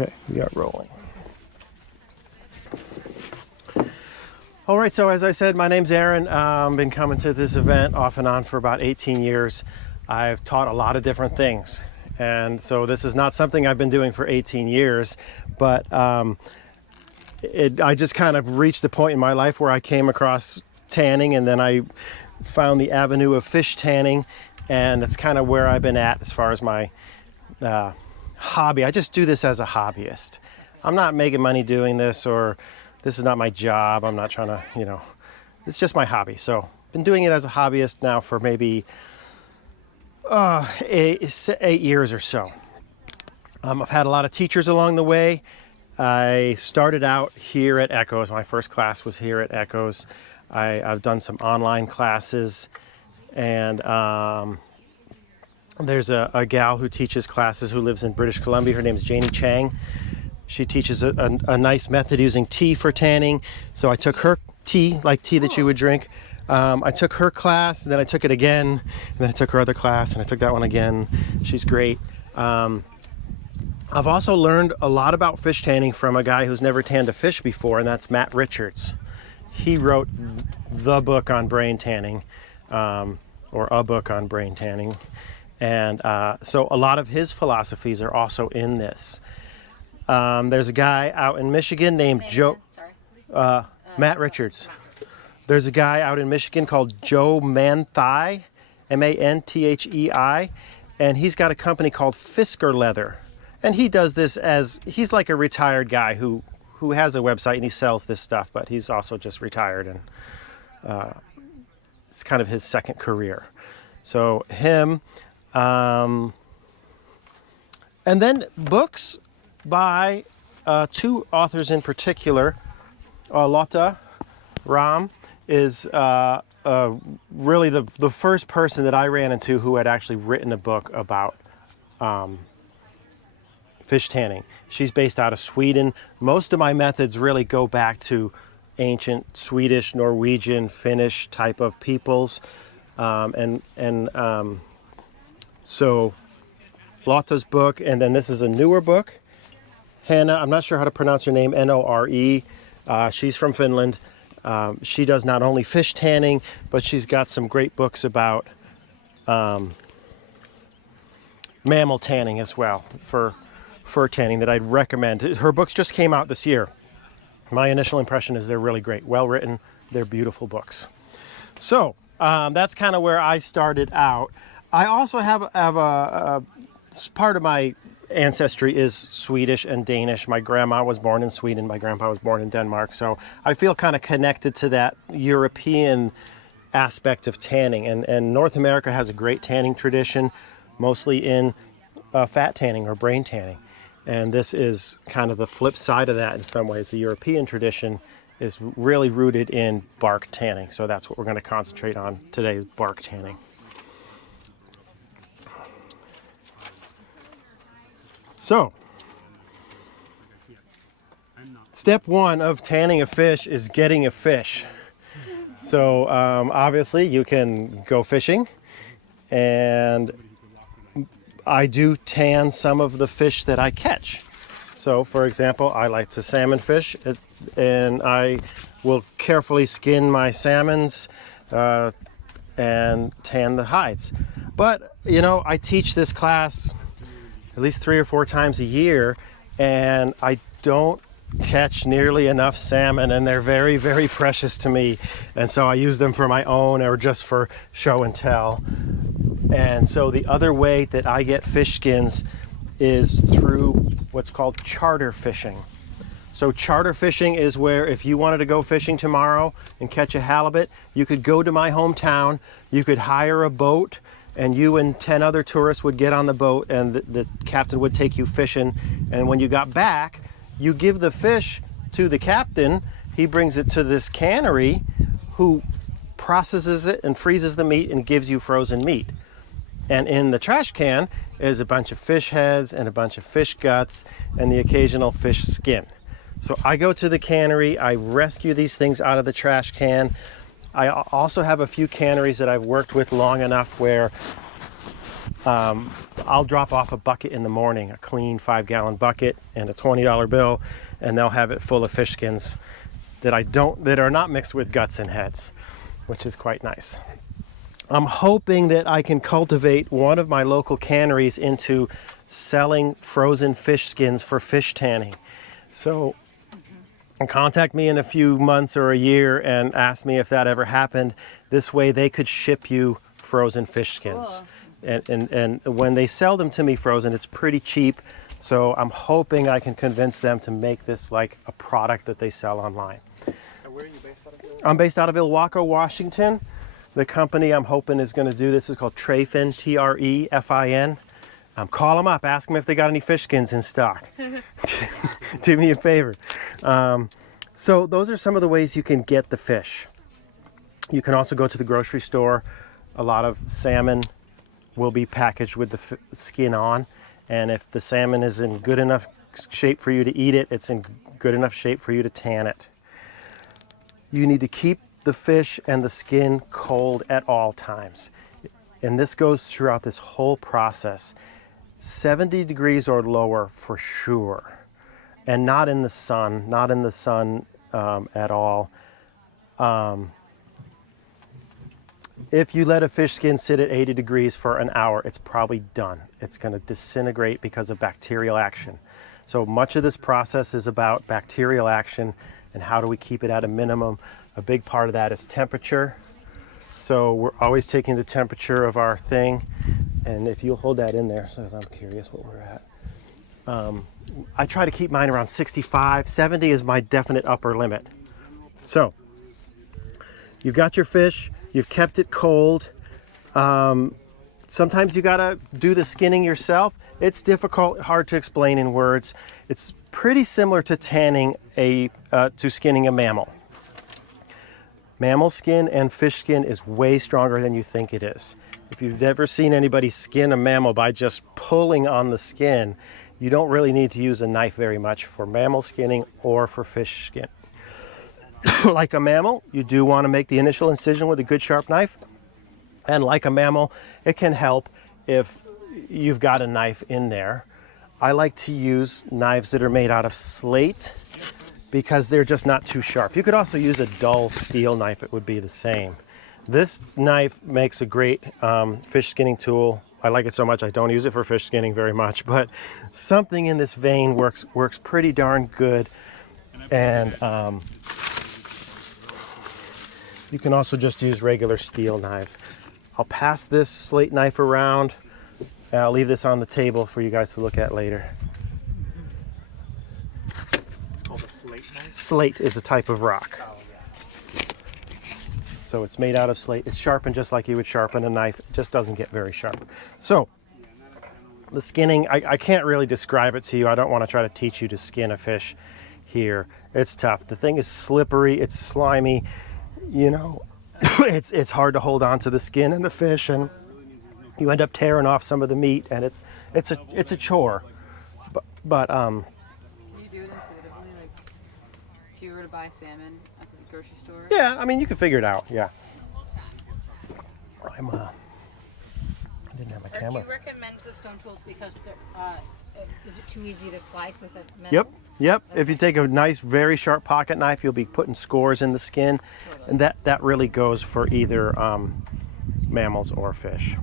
Okay, we are rolling. All right, so as I said, my name's Aaron. I've been coming to this event off and on for about 18 years. I've taught a lot of different things. And so this is not something I've been doing for 18 years, but I just kind of reached the point in my life where I came across tanning, and then I found the avenue of fish tanning, and that's kind of where I've been at as far as my hobby. I just do this as a hobbyist. I'm not making money doing this, or this is not my job. I'm not trying to, it's just my hobby. So been doing it as a hobbyist now for maybe 8 years or so. I've had a lot of teachers along the way. I started out here at Echoes. My first class was here at Echoes. I've done some online classes, and there's a gal who teaches classes who lives in British Columbia. Her name's Janie Chang. She teaches a nice method using tea for tanning. So I took her tea, like tea that you would drink. I took her class, and then I took it again, and then I took her other class, and I took that one again. She's great. I've also learned a lot about fish tanning from a guy who's never tanned a fish before, and that's Matt Richards. He wrote the book on brain tanning, or a book on brain tanning. And so a lot of his philosophies are also in this. There's a guy out in Michigan named Matt Richards. There's a guy out in Michigan called Joe Manthei, Manthei, and he's got a company called Fisker Leather. And he does this he's like a retired guy who has a website and he sells this stuff, but he's also just retired, and it's kind of his second career. So him, and then books by two authors in particular. Lotta Ram is really the first person that I ran into who had actually written a book about fish tanning. She's based out of Sweden. Most of my methods really go back to ancient Swedish, Norwegian, Finnish type of peoples. So Lotta's book, and then this is a newer book. Hannah, I'm not sure how to pronounce her name, Nore. She's from Finland. She does not only fish tanning, but she's got some great books about mammal tanning as well, for fur tanning, that I'd recommend. Her books just came out this year. My initial impression is they're really great, well written, they're beautiful books. So that's kind of where I started out. I also have a part of my ancestry is Swedish and Danish. My grandma was born in Sweden, my grandpa was born in Denmark, so I feel kind of connected to that European aspect of tanning. And North America has a great tanning tradition, mostly in fat tanning or brain tanning. And this is kind of the flip side of that in some ways. The European tradition is really rooted in bark tanning. So that's what we're going to concentrate on today, is bark tanning. So, step one of tanning a fish is getting a fish. So obviously you can go fishing, and I do tan some of the fish that I catch. So for example, I like to salmon fish, and I will carefully skin my salmons and tan the hides. But I teach this class at least 3 or 4 times a year, and I don't catch nearly enough salmon, and they're very, very precious to me. And so I use them for my own or just for show and tell. And so the other way that I get fish skins is through what's called charter fishing. So charter fishing is where if you wanted to go fishing tomorrow and catch a halibut, you could go to my hometown, you could hire a boat, and you and 10 other tourists would get on the boat, and the captain would take you fishing. And when you got back, you give the fish to the captain. He brings it to this cannery, who processes it and freezes the meat and gives you frozen meat. And in the trash can is a bunch of fish heads and a bunch of fish guts and the occasional fish skin. So I go to the cannery, I rescue these things out of the trash can. I also have a few canneries that I've worked with long enough where I'll drop off a bucket in the morning, a clean 5-gallon bucket and a $20 bill, and they'll have it full of fish skins that are not mixed with guts and heads, which is quite nice. I'm hoping that I can cultivate one of my local canneries into selling frozen fish skins for fish tanning. So contact me in a few months or a year and ask me if that ever happened. This way they could ship you frozen fish skins. Cool. And when they sell them to me frozen, it's pretty cheap. So I'm hoping I can convince them to make this like a product that they sell online. And where are you based out of? I'm based out of Ilwaco, Washington. The company I'm hoping is going to do this is called Trefin, Trefin. Call them up, ask them if they got any fish skins in stock. Do me a favor. So those are some of the ways you can get the fish. You can also go to the grocery store. A lot of salmon will be packaged with the skin on. And if the salmon is in good enough shape for you to eat it, it's in good enough shape for you to tan it. You need to keep the fish and the skin cold at all times. And this goes throughout this whole process. 70 degrees or lower for sure. And not in the sun, at all. If you let a fish skin sit at 80 degrees for an hour, it's probably done. It's going to disintegrate because of bacterial action. So much of this process is about bacterial action and how do we keep it at a minimum. A big part of that is temperature. So we're always taking the temperature of our thing. And if you'll hold that in there, because I'm curious what we're at. I try to keep mine around 65. 70 is my definite upper limit. So you've got your fish, you've kept it cold. Sometimes you gotta do the skinning yourself. It's difficult, hard to explain in words. It's pretty similar to tanning to skinning a mammal. Mammal skin and fish skin is way stronger than you think it is. If you've ever seen anybody skin a mammal by just pulling on the skin, you don't really need to use a knife very much for mammal skinning or for fish skin. Like a mammal, you do want to make the initial incision with a good sharp knife. And like a mammal, it can help if you've got a knife in there. I like to use knives that are made out of slate because they're just not too sharp. You could also use a dull steel knife, it would be the same. This knife makes a great fish skinning tool. I like it so much I don't use it for fish skinning very much, but something in this vein works pretty darn good. And you can also just use regular steel knives. I'll pass this slate knife around. And I'll leave this on the table for you guys to look at later. It's called a slate knife? Slate is a type of rock. Oh, yeah. So it's made out of slate. It's sharpened just like you would sharpen a knife. It just doesn't get very sharp. So the skinning, I can't really describe it to you. I don't want to try to teach you to skin a fish here. It's tough. The thing is slippery. It's slimy. You know, it's hard to hold on to the skin and the fish, and you end up tearing off some of the meat, and it's a chore. But Can you do it intuitively, like if you were to buy salmon at the grocery store? Yeah, I mean you can figure it out. Yeah. I didn't have my camera. Do you recommend the stone tools because is it too easy to slice with a metal? Yep. Okay. If you take a nice, very sharp pocket knife, you'll be putting scores in the skin, and that really goes for either mammals or fish.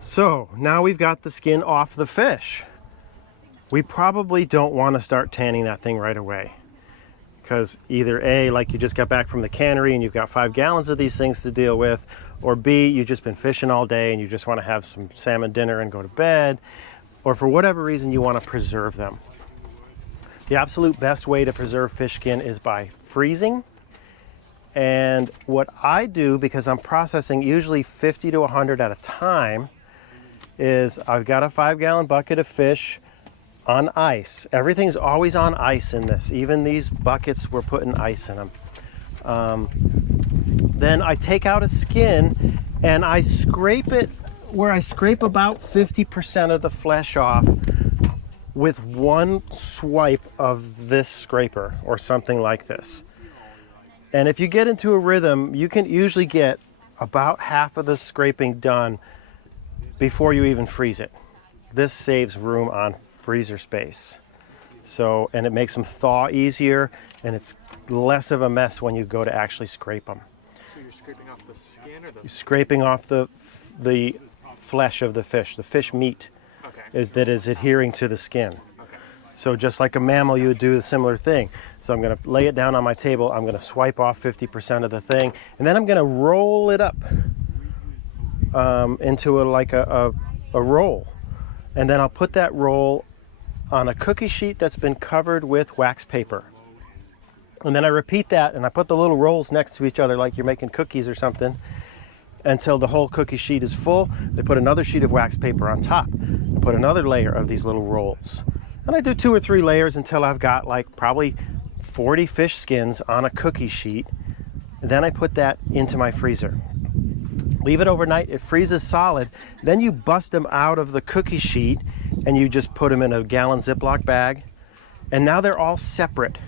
So now we've got the skin off the fish. We probably don't want to start tanning that thing right away. Because either A, like you just got back from the cannery and you've got 5 gallons of these things to deal with, or B, you've just been fishing all day and you just want to have some salmon dinner and go to bed, or for whatever reason you want to preserve them. The absolute best way to preserve fish skin is by freezing. And what I do, because I'm processing usually 50 to 100 at a time, is I've got a 5-gallon bucket of fish on ice. Everything's always on ice in this. Even these buckets, we're putting ice in them. Then I take out a skin and I scrape it where I scrape about 50% of the flesh off with one swipe of this scraper or something like this. And if you get into a rhythm, you can usually get about half of the scraping done before you even freeze it. This saves room on freezer space. So, and it makes them thaw easier, and it's less of a mess when you go to actually scrape them. So you're scraping off the skin or the... You're scraping off the flesh of the fish meat Okay. is adhering to the skin. Okay. So just like a mammal, you would do a similar thing. So I'm going to lay it down on my table. I'm going to swipe off 50% of the thing, and then I'm going to roll it up into a roll. And then I'll put that roll on a cookie sheet that's been covered with wax paper. And then I repeat that, and I put the little rolls next to each other like you're making cookies or something until the whole cookie sheet is full. They put another sheet of wax paper on top and put another layer of these little rolls. And I do 2 or 3 layers until I've got like probably 40 fish skins on a cookie sheet. And then I put that into my freezer. Leave it overnight, it freezes solid. Then you bust them out of the cookie sheet and you just put them in a gallon Ziploc bag. And now they're all separate.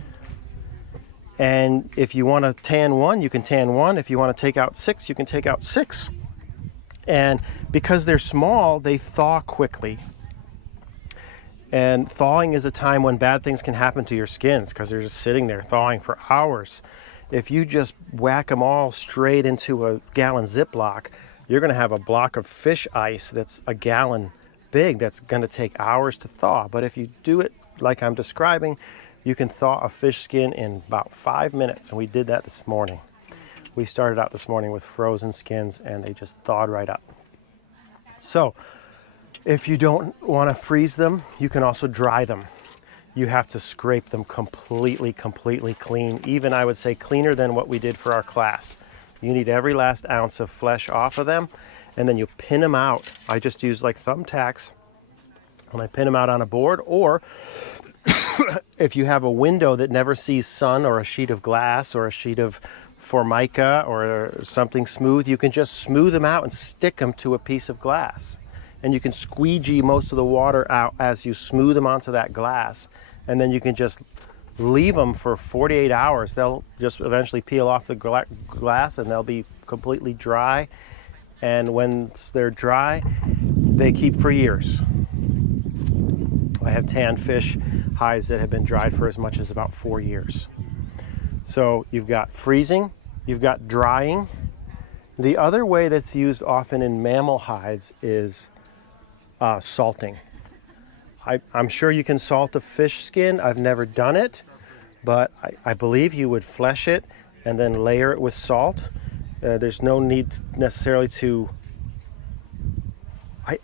And if you want to tan one, you can tan one. If you want to take out 6, you can take out 6. And because they're small, they thaw quickly. And thawing is a time when bad things can happen to your skins because they're just sitting there thawing for hours. If you just whack them all straight into a gallon Ziploc, you're going to have a block of fish ice that's a gallon big that's going to take hours to thaw. But if you do it like I'm describing, you can thaw a fish skin in about 5 minutes. And we did that this morning. We started out this morning with frozen skins and they just thawed right up. So if you don't want to freeze them, you can also dry them. You have to scrape them completely clean. Even I would say cleaner than what we did for our class. You need every last ounce of flesh off of them, and then you pin them out. I just use like thumbtacks and I pin them out on a board, or if you have a window that never sees sun or a sheet of glass or a sheet of formica or something smooth, you can just smooth them out and stick them to a piece of glass. And you can squeegee most of the water out as you smooth them onto that glass. And then you can just leave them for 48 hours. They'll just eventually peel off the glass and they'll be completely dry. And once they're dry, they keep for years. I have tanned fish hides that have been dried for as much as about 4 years. So you've got freezing, you've got drying. The other way that's used often in mammal hides is salting. I'm sure you can salt a fish skin. I've never done it, but I believe you would flesh it and then layer it with salt. There's no need necessarily to...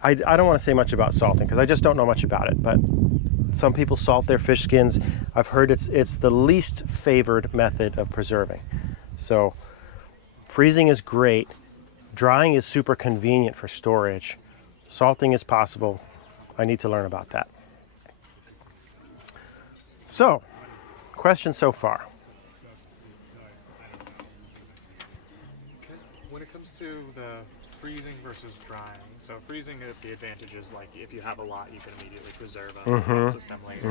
I don't want to say much about salting because I just don't know much about it, but some people salt their fish skins. I've heard it's the least favored method of preserving. So freezing is great. Drying is super convenient for storage. Salting is possible. I need to learn about that. So, questions so far? When it comes to the freezing versus drying, so freezing, the advantage is like if you have a lot, you can immediately preserve them, process them later.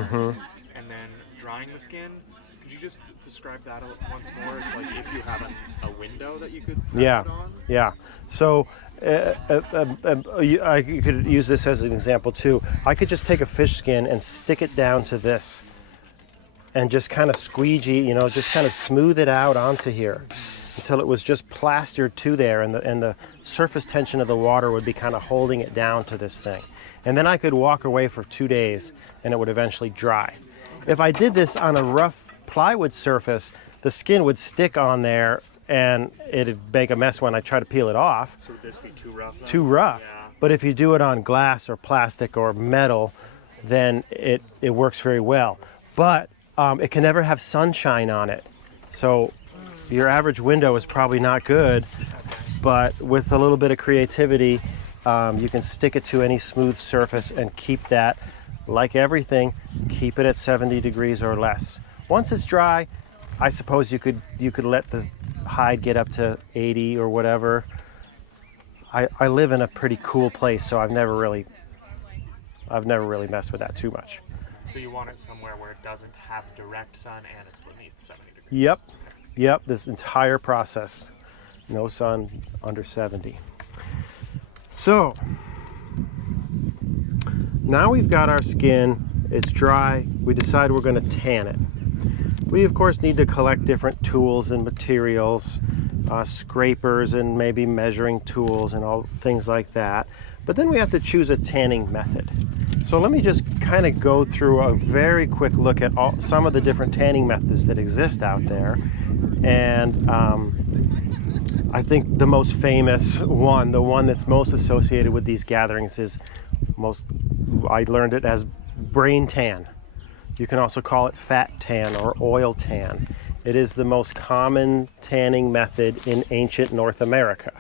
And then drying the skin, could you just describe that once more? It's like if you have a window that you could press it on? Yeah. So I could use this as an example too. I could just take a fish skin and stick it down to this and just kind of squeegee, just kind of smooth it out onto here until it was just plastered to there, and the surface tension of the water would be kind of holding it down to this thing. And then I could walk away for 2 days and it would eventually dry. If I did this on a rough plywood surface, the skin would stick on there and it'd make a mess when I try to peel it off. So would this be too rough then? Too rough. Yeah. But if you do it on glass or plastic or metal, then it works very well. But it can never have sunshine on it. So your average window is probably not good, but with a little bit of creativity, you can stick it to any smooth surface and keep that, like everything, keep it at 70 degrees or less. Once it's dry, I suppose you could let the hide get up to 80 or whatever. I live in a pretty cool place, so I've never really messed with that too much. So you want it somewhere where it doesn't have direct sun and it's beneath 70 degrees. Yep. Yep, this entire process. No sun under 70. So now we've got our skin, it's dry, we decide we're going to tan it. We of course need to collect different tools and materials, scrapers and maybe measuring tools and all things like that. But then we have to choose a tanning method. So let me just kind of go through a very quick look at some of the different tanning methods that exist out there. And I think the most famous one, the one that's most associated with these gatherings is I learned it as brain tan. You can also call it fat tan or oil tan. It is the most common tanning method in ancient North America.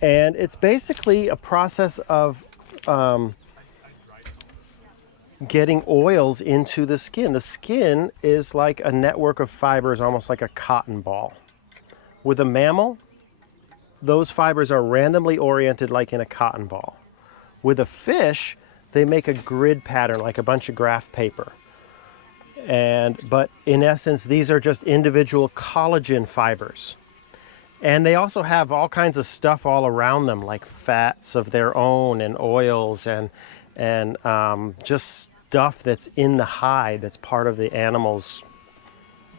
And it's basically a process of getting oils into the skin. The skin is like a network of fibers, almost like a cotton ball. With a mammal, those fibers are randomly oriented like in a cotton ball. With a fish, they make a grid pattern like a bunch of graph paper. But in essence, these are just individual collagen fibers. And they also have all kinds of stuff all around them, like fats of their own and oils and just stuff that's in the hide that's part of the animal's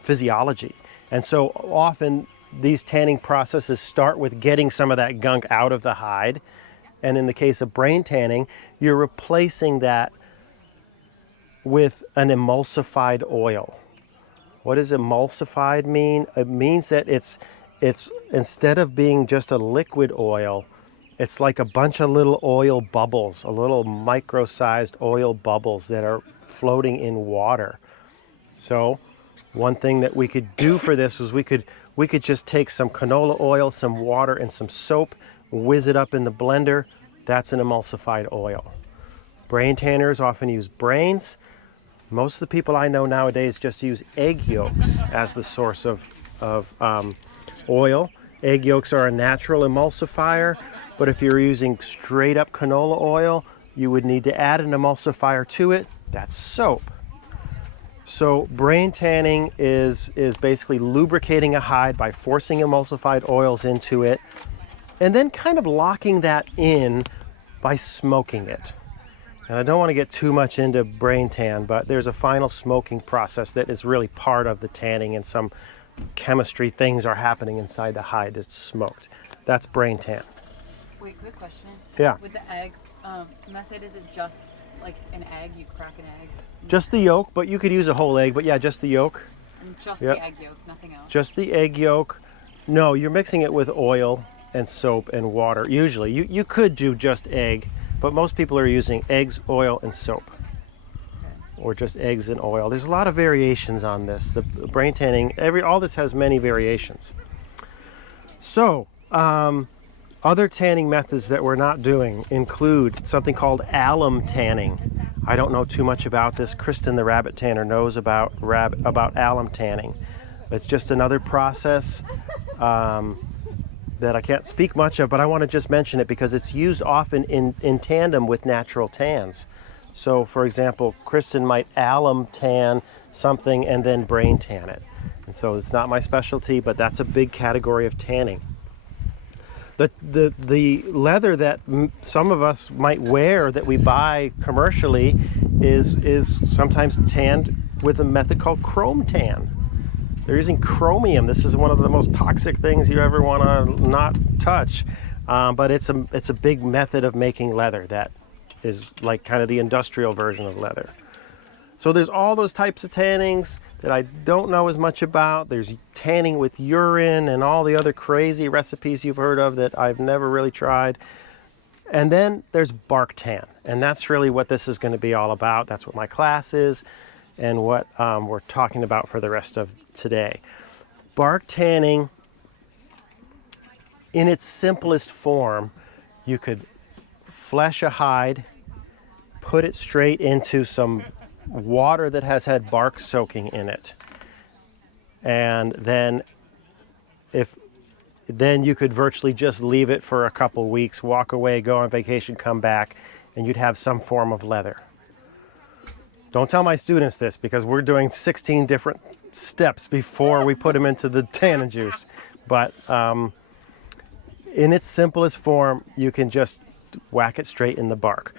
physiology. And so often these tanning processes start with getting some of that gunk out of the hide. And in the case of brain tanning, you're replacing that with an emulsified oil. What does emulsified mean? It means that it's instead of being just a liquid oil, it's like a bunch of little oil bubbles, a little micro-sized oil bubbles that are floating in water. So one thing that we could do for this was we could just take some canola oil, some water, and some soap, whiz it up in the blender. That's an emulsified oil. Brain tanners often use brains. Most of the people I know nowadays just use egg yolks as the source of oil. Egg yolks are a natural emulsifier, but if you're using straight up canola oil, you would need to add an emulsifier to it. That's soap. So brain tanning is basically lubricating a hide by forcing emulsified oils into it and then kind of locking that in by smoking it. And I don't want to get too much into brain tan, but there's a final smoking process that is really part of the tanning, and some chemistry things are happening inside the hide that's smoked. That's brain tan. Wait, quick question. Yeah. With the egg method, is it just like an egg? You crack an egg? Just the yolk, but you could use a whole egg, but yeah, just the yolk. And just Yep. the egg yolk, nothing else? Just the egg yolk. No, you're mixing it with oil and soap and water. Usually, you could do just egg, but most people are using eggs, oil, and soap. Or just eggs and oil. There's a lot of variations on this. The brain tanning, all this has many variations. So, other tanning methods that we're not doing include something called alum tanning. I don't know too much about this. Kristen, the rabbit tanner, knows about alum tanning. It's just another process that I can't speak much of, but I want to just mention it because it's used often in tandem with natural tans. So, for example, Kristen might alum tan something and then brain tan it. And so it's not my specialty, but that's a big category of tanning. The leather that some of us might wear that we buy commercially is sometimes tanned with a method called chrome tan. They're using chromium. This is one of the most toxic things you ever want to not touch. But it's a big method of making leather that is like kind of the industrial version of leather. So there's all those types of tannings that I don't know as much about. There's tanning with urine and all the other crazy recipes you've heard of that I've never really tried. And then there's Barktan, and that's really what this is going to be all about. That's what my class is and what we're talking about for the rest of today. Bark tanning, in its simplest form, you could flesh a hide, put it straight into some water that has had bark soaking in it, and then you could virtually just leave it for a couple weeks, walk away, go on vacation, come back, and you'd have some form of leather. Don't tell my students this because we're doing 16 different steps before we put them into the tannin juice. But in its simplest form, you can just whack it straight in the bark.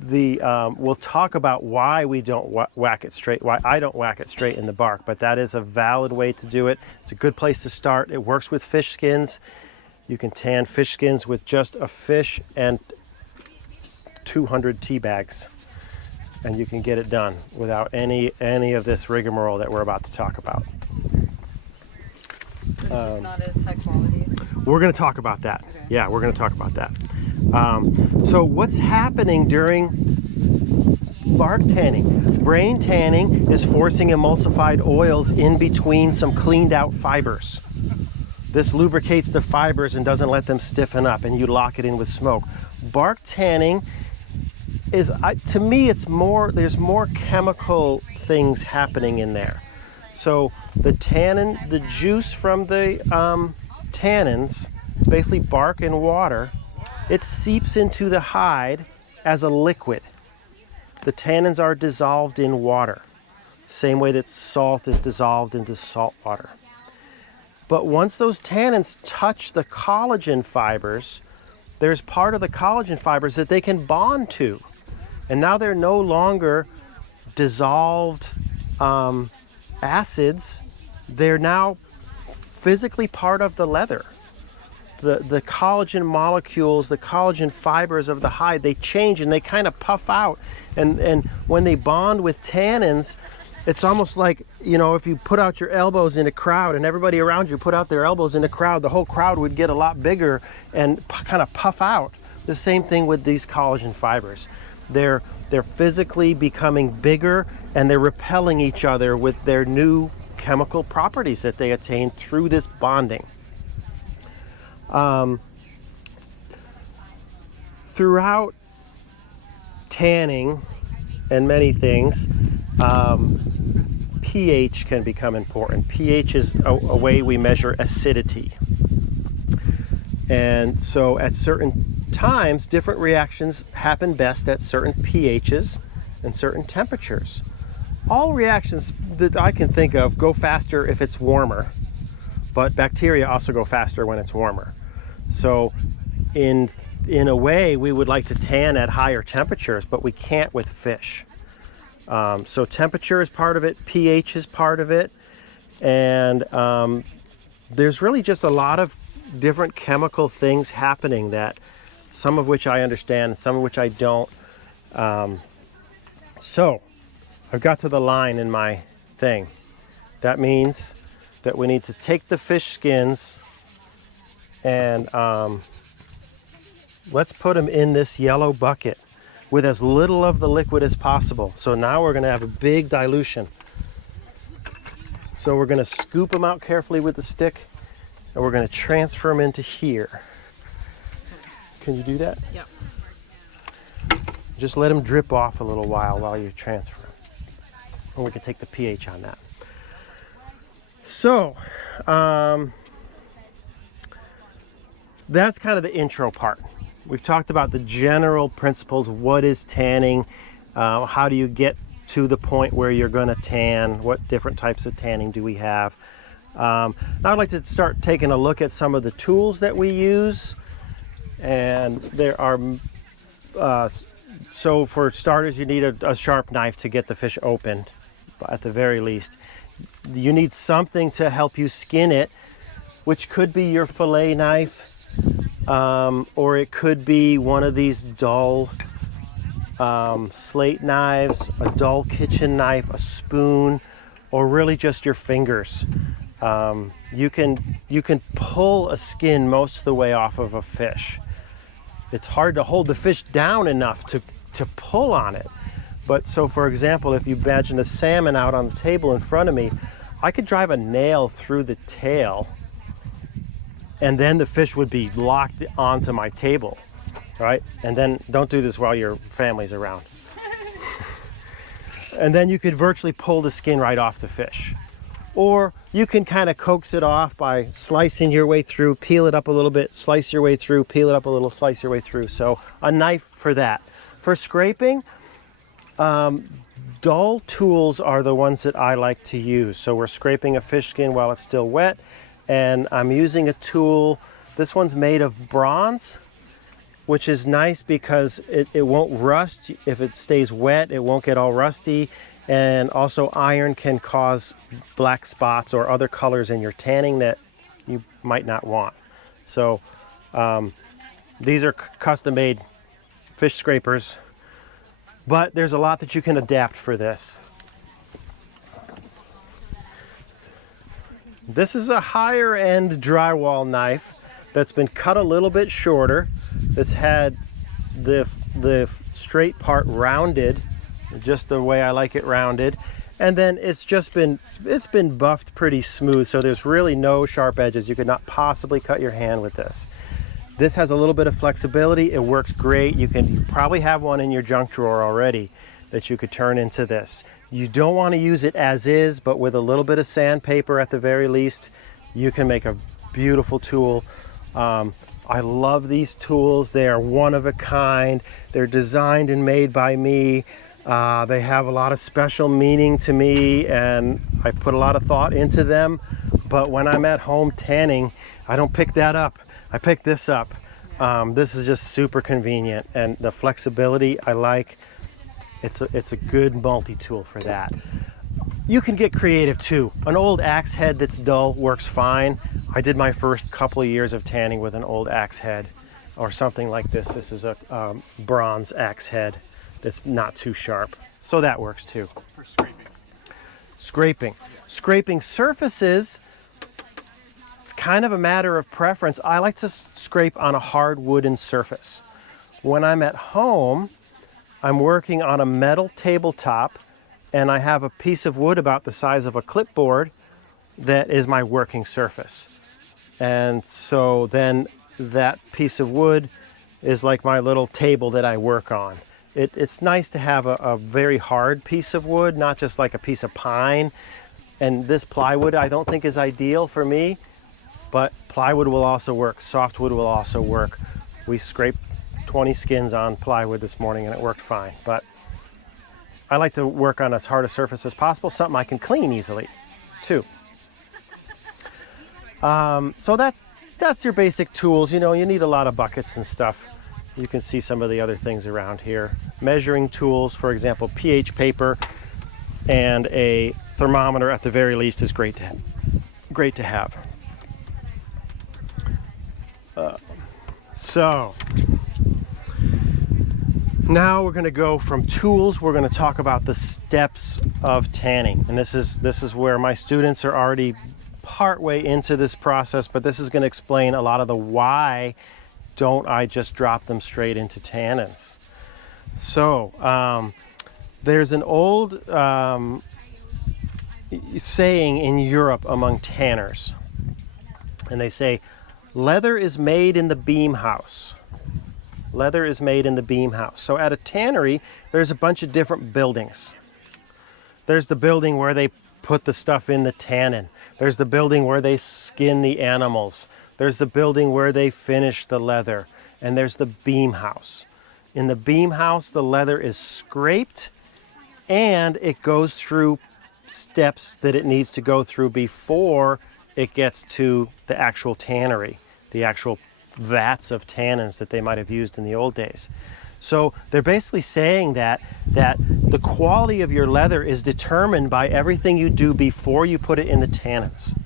We'll talk about why we don't whack it straight, why I don't whack it straight in the bark, but that is a valid way to do it. It's a good place to start. It works with fish skins. You can tan fish skins with just a fish and 200 tea bags, and you can get it done without any of this rigmarole that we're about to talk about. It's just not as high quality. We're going to talk about that. Okay. Yeah, we're going to talk about that. So what's happening during bark tanning? Brain tanning is forcing emulsified oils in between some cleaned out fibers. This lubricates the fibers and doesn't let them stiffen up, and you lock it in with smoke. Bark tanning is, to me, it's more, there's more chemical things happening in there. So the tannin, the juice from the tannins, it's basically bark and water. It seeps into the hide as a liquid. The tannins are dissolved in water, same way that salt is dissolved into salt water. But once those tannins touch the collagen fibers, there's part of the collagen fibers that they can bond to. And now they're no longer dissolved acids. They're now physically part of the leather. The collagen molecules, the collagen fibers of the hide, they change and they kind of puff out. And when they bond with tannins, it's almost like, you know, if you put out your elbows in a crowd and everybody around you put out their elbows in a crowd, the whole crowd would get a lot bigger and kind of puff out. The same thing with these collagen fibers. They're physically becoming bigger and they're repelling each other with their new chemical properties that they attain through this bonding. Throughout tanning and many things, pH can become important. pH is a way we measure acidity. And so at certain times, different reactions happen best at certain pHs and certain temperatures. All reactions that I can think of go faster if it's warmer, but bacteria also go faster when it's warmer. So in a way, we would like to tan at higher temperatures, but we can't with fish. So temperature is part of it, pH is part of it, and there's really just a lot of different chemical things happening, that some of which I understand, some of which I don't. So I've got to the line in my thing. That means that we need to take the fish skins and let's put them in this yellow bucket with as little of the liquid as possible. So now we're going to have a big dilution. So we're going to scoop them out carefully with the stick, and we're going to transfer them into here. Can you do that? Yep. Just let them drip off a little while you transfer them. And we can take the pH on that. So, that's kind of the intro part. We've talked about the general principles. What is tanning? How do you get to the point where you're going to tan? What different types of tanning do we have? Now I'd like to start taking a look at some of the tools that we use. And there are, so for starters, you need a sharp knife to get the fish opened, at the very least. You need something to help you skin it, which could be your fillet knife, or it could be one of these dull slate knives, a dull kitchen knife, a spoon, or really just your fingers. You can pull a skin most of the way off of a fish. It's hard to hold the fish down enough to pull on it. But so for example, if you imagine a salmon out on the table in front of me, I could drive a nail through the tail and then the fish would be locked onto my table, right? And then don't do this while your family's around. And then you could virtually pull the skin right off the fish. Or you can kind of coax it off by slicing your way through, peel it up a little bit, slice your way through, peel it up a little, slice your way through. So a knife for that. For scraping, dull tools are the ones that I like to use. So we're scraping a fish skin while it's still wet, and I'm using a tool. This one's made of bronze, which is nice because it won't rust. If it stays wet, it won't get all rusty. And also iron can cause black spots or other colors in your tanning that you might not want. So these are custom made fish scrapers, but there's a lot that you can adapt for this. This is a higher end drywall knife that's been cut a little bit shorter. It's had the straight part rounded, just the way I like it rounded. And then it's been buffed pretty smooth, so there's really no sharp edges. You could not possibly cut your hand with this. This has a little bit of flexibility. It works great. You probably have one in your junk drawer already that you could turn into this. You don't want to use it as is, but with a little bit of sandpaper at the very least, you can make a beautiful tool. I love these tools. They are one of a kind. They're designed and made by me. They have a lot of special meaning to me, and I put a lot of thought into them. But when I'm at home tanning, I don't pick that up. I pick this up. This is just super convenient, and the flexibility I like. It's a good multi-tool for that. You can get creative too. An old axe head that's dull works fine. I did my first couple of years of tanning with an old axe head or something like this. This is a bronze axe head that's not too sharp. So that works too. For scraping. Scraping surfaces, it's kind of a matter of preference. I like to scrape on a hard wooden surface. When I'm at home, I'm working on a metal tabletop, and I have a piece of wood about the size of a clipboard that is my working surface. And so then that piece of wood is like my little table that I work on. It's nice to have a very hard piece of wood, not just like a piece of pine. And this plywood I don't think is ideal for me, but plywood will also work. Softwood will also work. We scraped 20 skins on plywood this morning and it worked fine. But I like to work on as hard a surface as possible, something I can clean easily too. So that's your basic tools. You know, you need a lot of buckets and stuff. You can see some of the other things around here. Measuring tools, for example, pH paper and a thermometer at the very least is great to have. So now we're going to go from tools. We're going to talk about the steps of tanning, and this is where my students are already partway into this process, but this is going to explain a lot of the why don't I just drop them straight into tannins. So there's an old saying in Europe among tanners, and they say, leather is made in the beam house. Leather is made in the beam house. So at a tannery, there's a bunch of different buildings. There's the building where they put the stuff in the tannin. There's the building where they skin the animals. There's the building where they finish the leather. And there's the beam house. In the beam house, the leather is scraped and it goes through steps that it needs to go through before it gets to the actual tannery, the actual vats of tannins that they might have used in the old days. So they're basically saying that the quality of your leather is determined by everything you do before you put it in the tannins.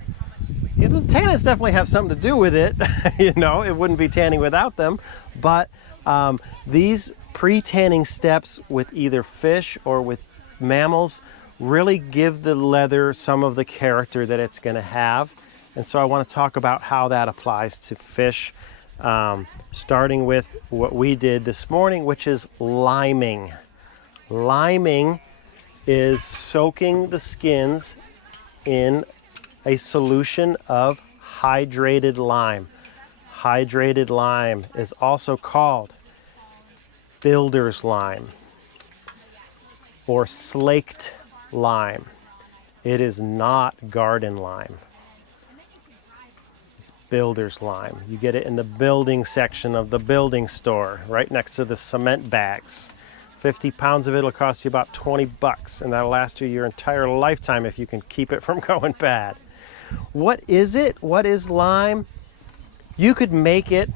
The tannins definitely have something to do with it. You know, it wouldn't be tanning without them. But these pre-tanning steps with either fish or with mammals really give the leather some of the character that it's going to have. And so I want to talk about how that applies to fish, starting with what we did this morning, which is liming. Liming is soaking the skins in a solution of hydrated lime. Hydrated lime is also called builder's lime or slaked lime. It is not garden lime. It's builder's lime. You get it in the building section of the building store, right next to the cement bags 50 pounds of it will cost you about 20 bucks, and that'll last you your entire lifetime if you can keep it from going bad. What is it? What is lime? You could make it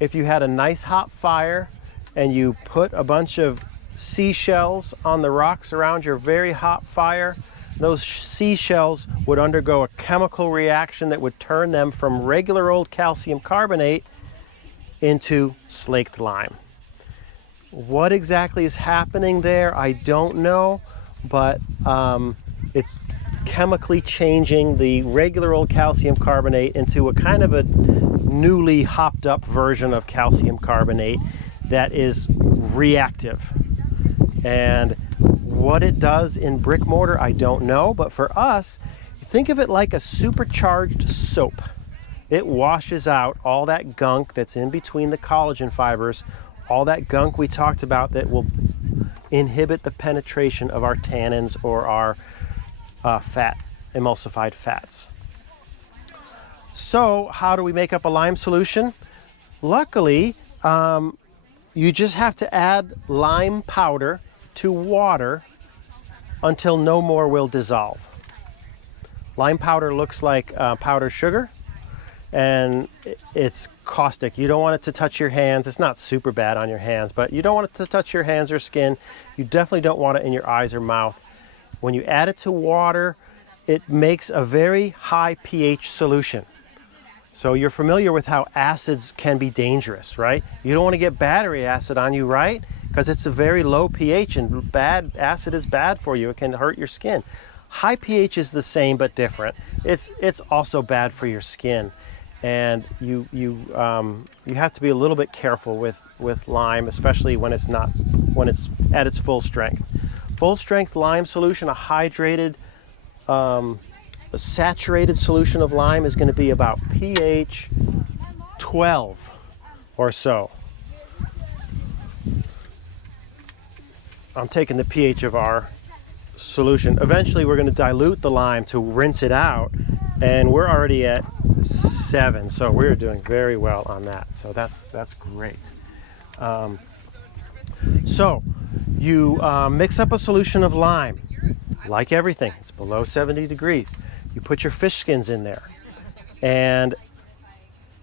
if you had a nice hot fire and you put a bunch of seashells on the rocks around your very hot fire. Those seashells would undergo a chemical reaction that would turn them from regular old calcium carbonate into slaked lime. What exactly is happening there, I don't know, but it's chemically changing the regular old calcium carbonate into a kind of a newly hopped up version of calcium carbonate that is reactive. And what it does in brick mortar, I don't know, but for us, think of it like a supercharged soap. It washes out all that gunk that's in between the collagen fibers, all that gunk we talked about that will inhibit the penetration of our tannins or our emulsified fats. So how do we make up a lime solution? Luckily, you just have to add lime powder to water until no more will dissolve. Lime powder looks like powdered sugar, and it's caustic. You don't want it to touch your hands. It's not super bad on your hands, but you don't want it to touch your hands or skin. You definitely don't want it in your eyes or mouth. When you add it to water, it makes a very high pH solution. So you're familiar with how acids can be dangerous, right? You don't want to get battery acid on you, right? Because it's a very low pH, and bad acid is bad for you. It can hurt your skin. High pH is the same but different. It's also bad for your skin, and you have to be a little bit careful with lime, especially when it's at its full strength. Full strength lime solution, a hydrated, a saturated solution of lime is going to be about pH 12 or so. I'm taking the pH of our solution. Eventually we're going to dilute the lime to rinse it out, and we're already at 7, so we're doing very well on that. So that's great. So you mix up a solution of lime. Like everything, it's below 70 degrees. You put your fish skins in there, and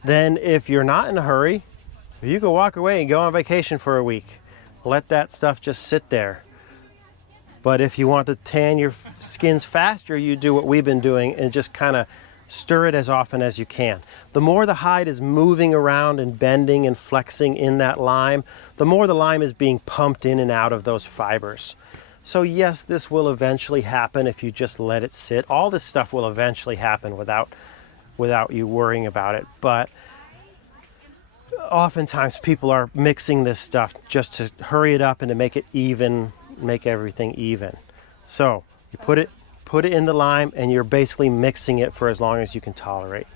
then if you're not in a hurry, you can walk away and go on vacation for a week. Let that stuff just sit there. But if you want to tan your skins faster, you do what we've been doing and just kind of stir it as often as you can. The more the hide is moving around and bending and flexing in that lime, the more the lime is being pumped in and out of those fibers. So yes, this will eventually happen if you just let it sit. All this stuff will eventually happen without you worrying about it. But oftentimes people are mixing this stuff just to hurry it up and to make it even, make everything even. So you put it in the lime, and you're basically mixing it for as long as you can tolerate.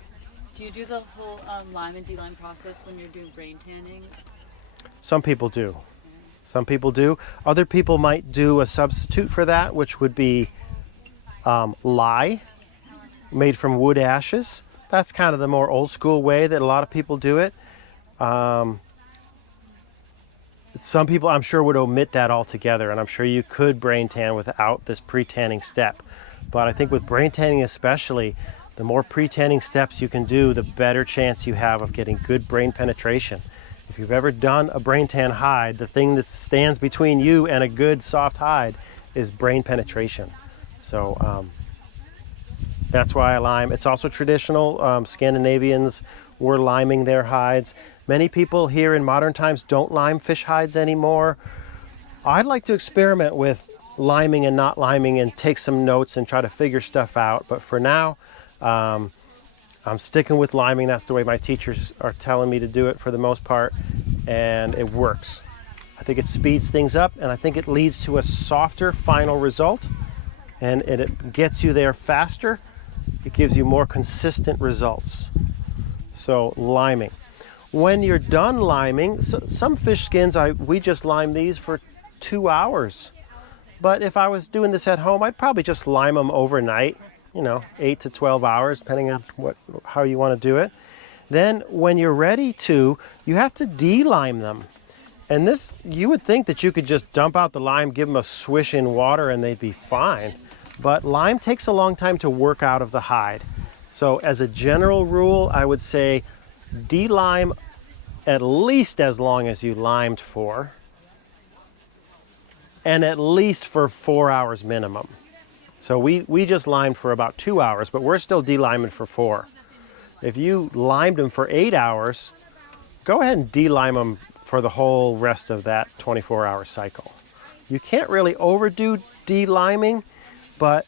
Do you do the whole lime and de-lime process when you're doing brain tanning? Some people do. Some people do. Other people might do a substitute for that, which would be lye made from wood ashes. That's kind of the more old school way that a lot of people do it. Some people, I'm sure, would omit that altogether, and I'm sure you could brain tan without this pre-tanning step. But I think with brain tanning especially, the more pre-tanning steps you can do, the better chance you have of getting good brain penetration. If you've ever done a brain tan hide, the thing that stands between you and a good soft hide is brain penetration. So that's why I lime. It's also traditional. Scandinavians were liming their hides. Many people here in modern times don't lime fish hides anymore. I'd like to experiment with liming and not liming and take some notes and try to figure stuff out. But for now, I'm sticking with liming. That's the way my teachers are telling me to do it for the most part, and it works. I think it speeds things up, and I think it leads to a softer final result, and it gets you there faster. It gives you more consistent results. So liming. When you're done liming, some fish skins, we just lime these for 2 hours. But if I was doing this at home, I'd probably just lime them overnight, 8 to 12 hours, depending on how you want to do it. Then when you're ready to, you have to de-lime them. And this, you would think that you could just dump out the lime, give them a swish in water, and they'd be fine. But lime takes a long time to work out of the hide. So as a general rule, I would say de-lime at least as long as you limed for, and at least for 4 hours minimum. So we just limed for about 2 hours, but we're still de-liming for 4. If you limed them for 8 hours, go ahead and de-lime them for the whole rest of that 24-hour cycle. You can't really overdo de-liming, but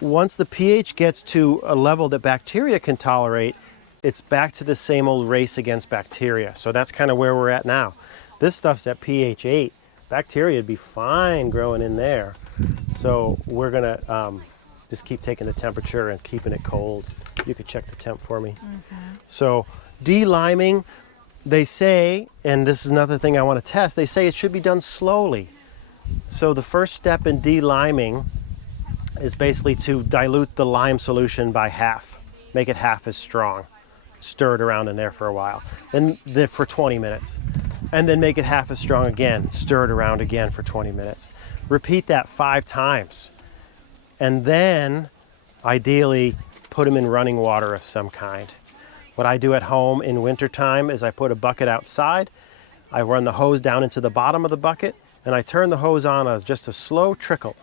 once the pH gets to a level that bacteria can tolerate, it's back to the same old race against bacteria. So that's kind of where we're at now. This stuff's at pH 8. Bacteria would be fine growing in there. So we're gonna just keep taking the temperature and keeping it cold. You could check the temp for me. So de-liming, they say, and this is another thing I want to test, they say it should be done slowly. So the first step in de-liming is basically to dilute the lime solution by half, make it half as strong. Stir it around in there for a while, then for 20 minutes. And then make it half as strong again, stir it around again for 20 minutes. Repeat that 5 times. And then, ideally, put them in running water of some kind. What I do at home in wintertime is I put a bucket outside, I run the hose down into the bottom of the bucket, and I turn the hose on just a slow trickle.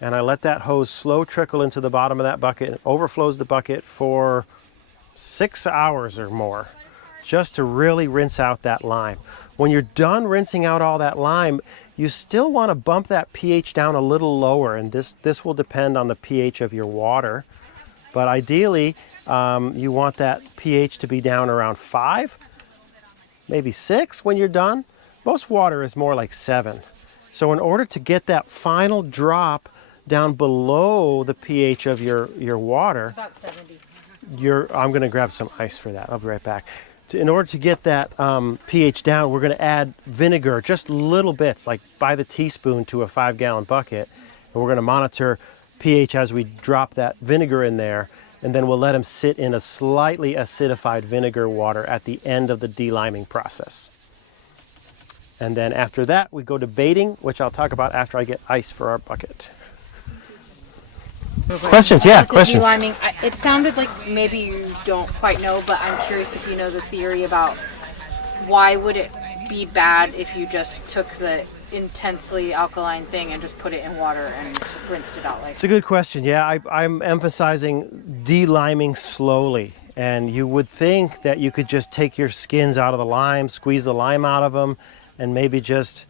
And I let that hose slow trickle into the bottom of that bucket. It overflows the bucket for 6 hours or more, just to really rinse out that lime. When you're done rinsing out all that lime, you still want to bump that pH down a little lower, and this will depend on the pH of your water. But ideally, you want that pH to be down around 5, maybe 6 when you're done. Most water is more like 7. So in order to get that final drop down below the pH of your water, It's about 70. I'm going to grab some ice for that. I'll be right back. In order to get that pH down, we're going to add vinegar, just little bits, like by the teaspoon to a 5-gallon bucket. And we're going to monitor pH as we drop that vinegar in there, and then we'll let them sit in a slightly acidified vinegar water at the end of the de-liming process. And then after that, we go to baiting, which I'll talk about after I get ice for our bucket. Questions? Yeah, With the questions. de-liming, it sounded like maybe you don't quite know, but I'm curious if you know the theory about why would it be bad if you just took the intensely alkaline thing and just put it in water and rinsed it out like It's a good question. Yeah, I'm emphasizing de-liming slowly. And you would think that you could just take your skins out of the lime, squeeze the lime out of them, and maybe just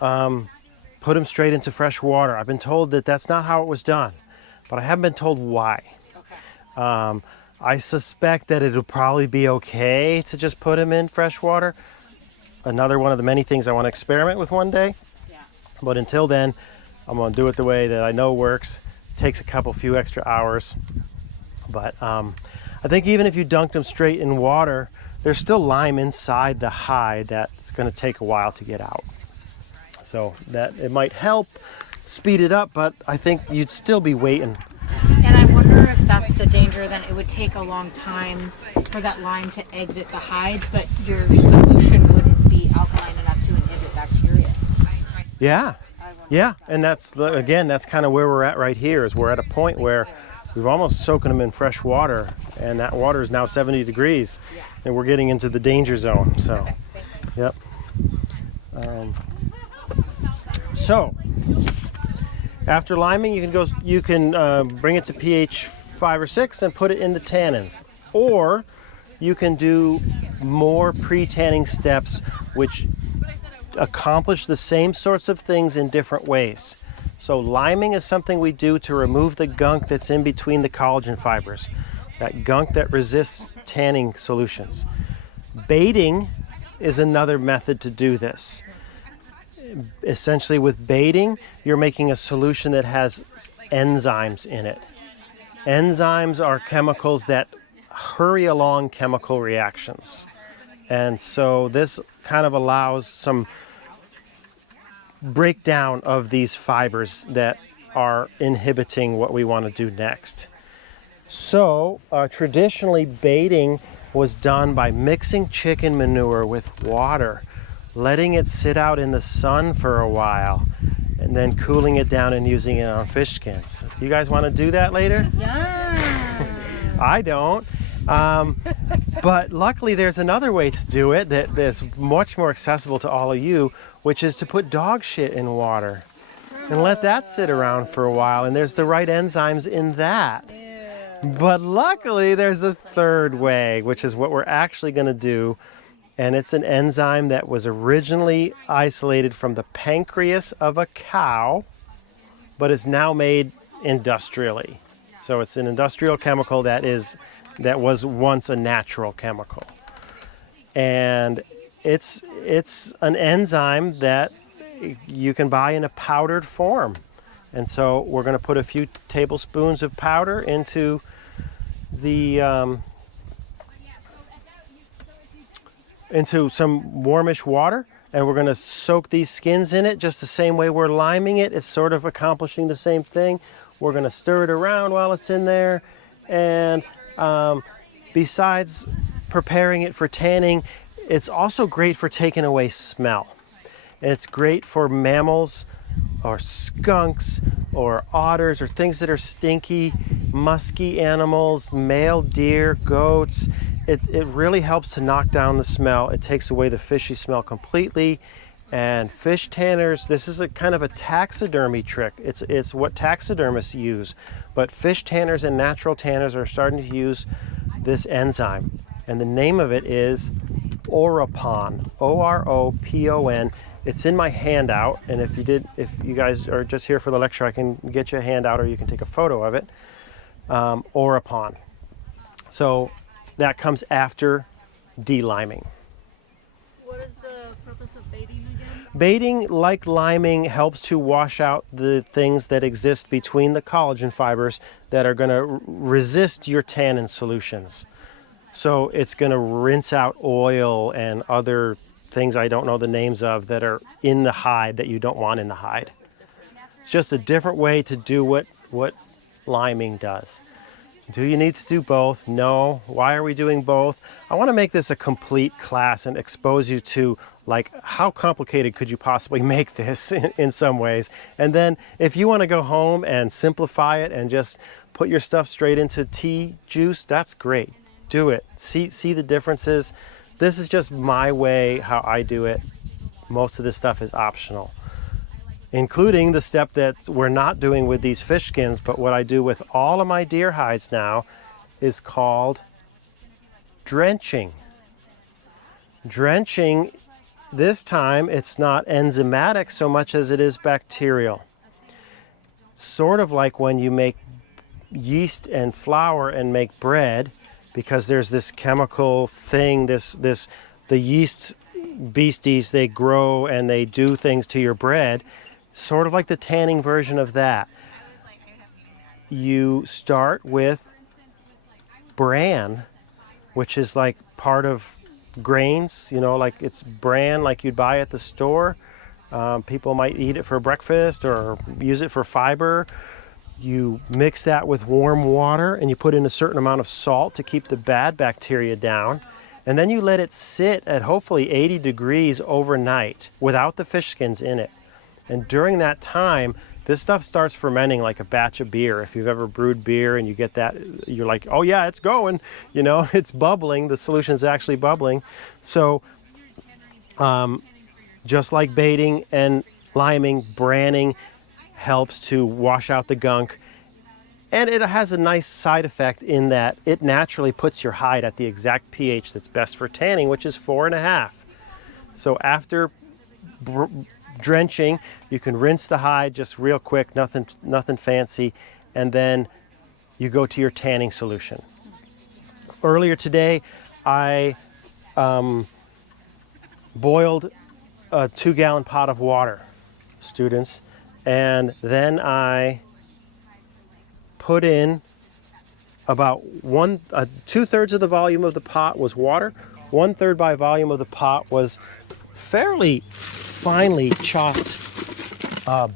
put them straight into fresh water. I've been told that that's not how it was done, but I haven't been told why. Okay. I suspect that it'll probably be okay to just put them in fresh water. Another one of the many things I want to experiment with one day. Yeah. But until then, I'm going to do it the way that I know works. It takes a few extra hours. But I think even if you dunked them straight in water, there's still lime inside the hide that's going to take a while to get out. So that it might help speed it up, but I think you'd still be waiting. And I wonder if that's the danger, then it would take a long time for that lime to exit the hide, but your solution wouldn't be alkaline enough to inhibit bacteria. Yeah, yeah, and that's kind of where we're at right here. Is we're at a point where we've almost soaking them in fresh water, and that water is now 70 degrees, and we're getting into the danger zone. So, yep. So, after liming, you can bring it to pH 5 or 6 and put it in the tannins, or you can do more pre-tanning steps, which accomplish the same sorts of things in different ways. So liming is something we do to remove the gunk that's in between the collagen fibers, that gunk that resists tanning solutions. Baiting is another method to do this. Essentially with baiting, you're making a solution that has enzymes in it. Enzymes are chemicals that hurry along chemical reactions. And so this kind of allows some breakdown of these fibers that are inhibiting what we want to do next. So traditionally baiting was done by mixing chicken manure with water, letting it sit out in the sun for a while, and then cooling it down and using it on fish skins. Do you guys want to do that later? Yeah. I don't. But luckily there's another way to do it that is much more accessible to all of you, which is to put dog shit in water and let that sit around for a while. And there's the right enzymes in that. But luckily there's a third way, which is what we're actually going to do. And it's an enzyme that was originally isolated from the pancreas of a cow, but is now made industrially. So it's an industrial chemical that was once a natural chemical. And it's an enzyme that you can buy in a powdered form. And so we're going to put a few tablespoons of powder into into some warmish water, and we're going to soak these skins in it just the same way we're liming it. It's sort of accomplishing the same thing. We're going to stir it around while it's in there, and besides preparing it for tanning, it's also great for taking away smell. And it's great for mammals or skunks or otters or things that are stinky, musky animals, male deer, goats. It really helps to knock down the smell. It takes away the fishy smell completely. And fish tanners, this is a kind of a taxidermy trick. It's what taxidermists use. But fish tanners and natural tanners are starting to use this enzyme. And the name of it is Oropon, O-R-O-P-O-N. It's in my handout, and if you guys are just here for the lecture, I can get you a handout or you can take a photo of it. Oropon. So that comes after deliming. What is the purpose of baiting again? Baiting, like liming, helps to wash out the things that exist between the collagen fibers that are going to resist your tannin solutions. So it's going to rinse out oil and other things I don't know the names of that are in the hide that you don't want in the hide. It's just a different way to do what liming does. Do you need to do both? No. Why are we doing both? I want to make this a complete class and expose you to, like, how complicated could you possibly make this in some ways. And then if you want to go home and simplify it and just put your stuff straight into tea juice, that's great. Do it. See the differences. This is just my way, how I do it. Most of this stuff is optional, including the step that we're not doing with these fish skins, but what I do with all of my deer hides now is called drenching. Drenching, this time, it's not enzymatic so much as it is bacterial. Sort of like when you make yeast and flour and make bread, because there's this chemical thing, the yeast beasties, they grow and they do things to your bread, sort of like the tanning version of that. You start with bran, which is like part of grains, like it's bran like you'd buy at the store. People might eat it for breakfast or use it for fiber. You mix that with warm water and you put in a certain amount of salt to keep the bad bacteria down. And then you let it sit at hopefully 80 degrees overnight without the fish skins in it. And during that time, this stuff starts fermenting like a batch of beer. If you've ever brewed beer and you get that, you're like, oh yeah, it's going, it's bubbling. The solution is actually bubbling. So just like baiting and liming, branning helps to wash out the gunk. And it has a nice side effect in that it naturally puts your hide at the exact pH that's best for tanning, which is 4.5. So after drenching, you can rinse the hide just real quick, nothing fancy, and then you go to your tanning solution. Earlier today, I boiled a 2-gallon pot of water, students, and then I put in about 2/3 of the volume of the pot was water. 1/3 by volume of the pot was fairly finely chopped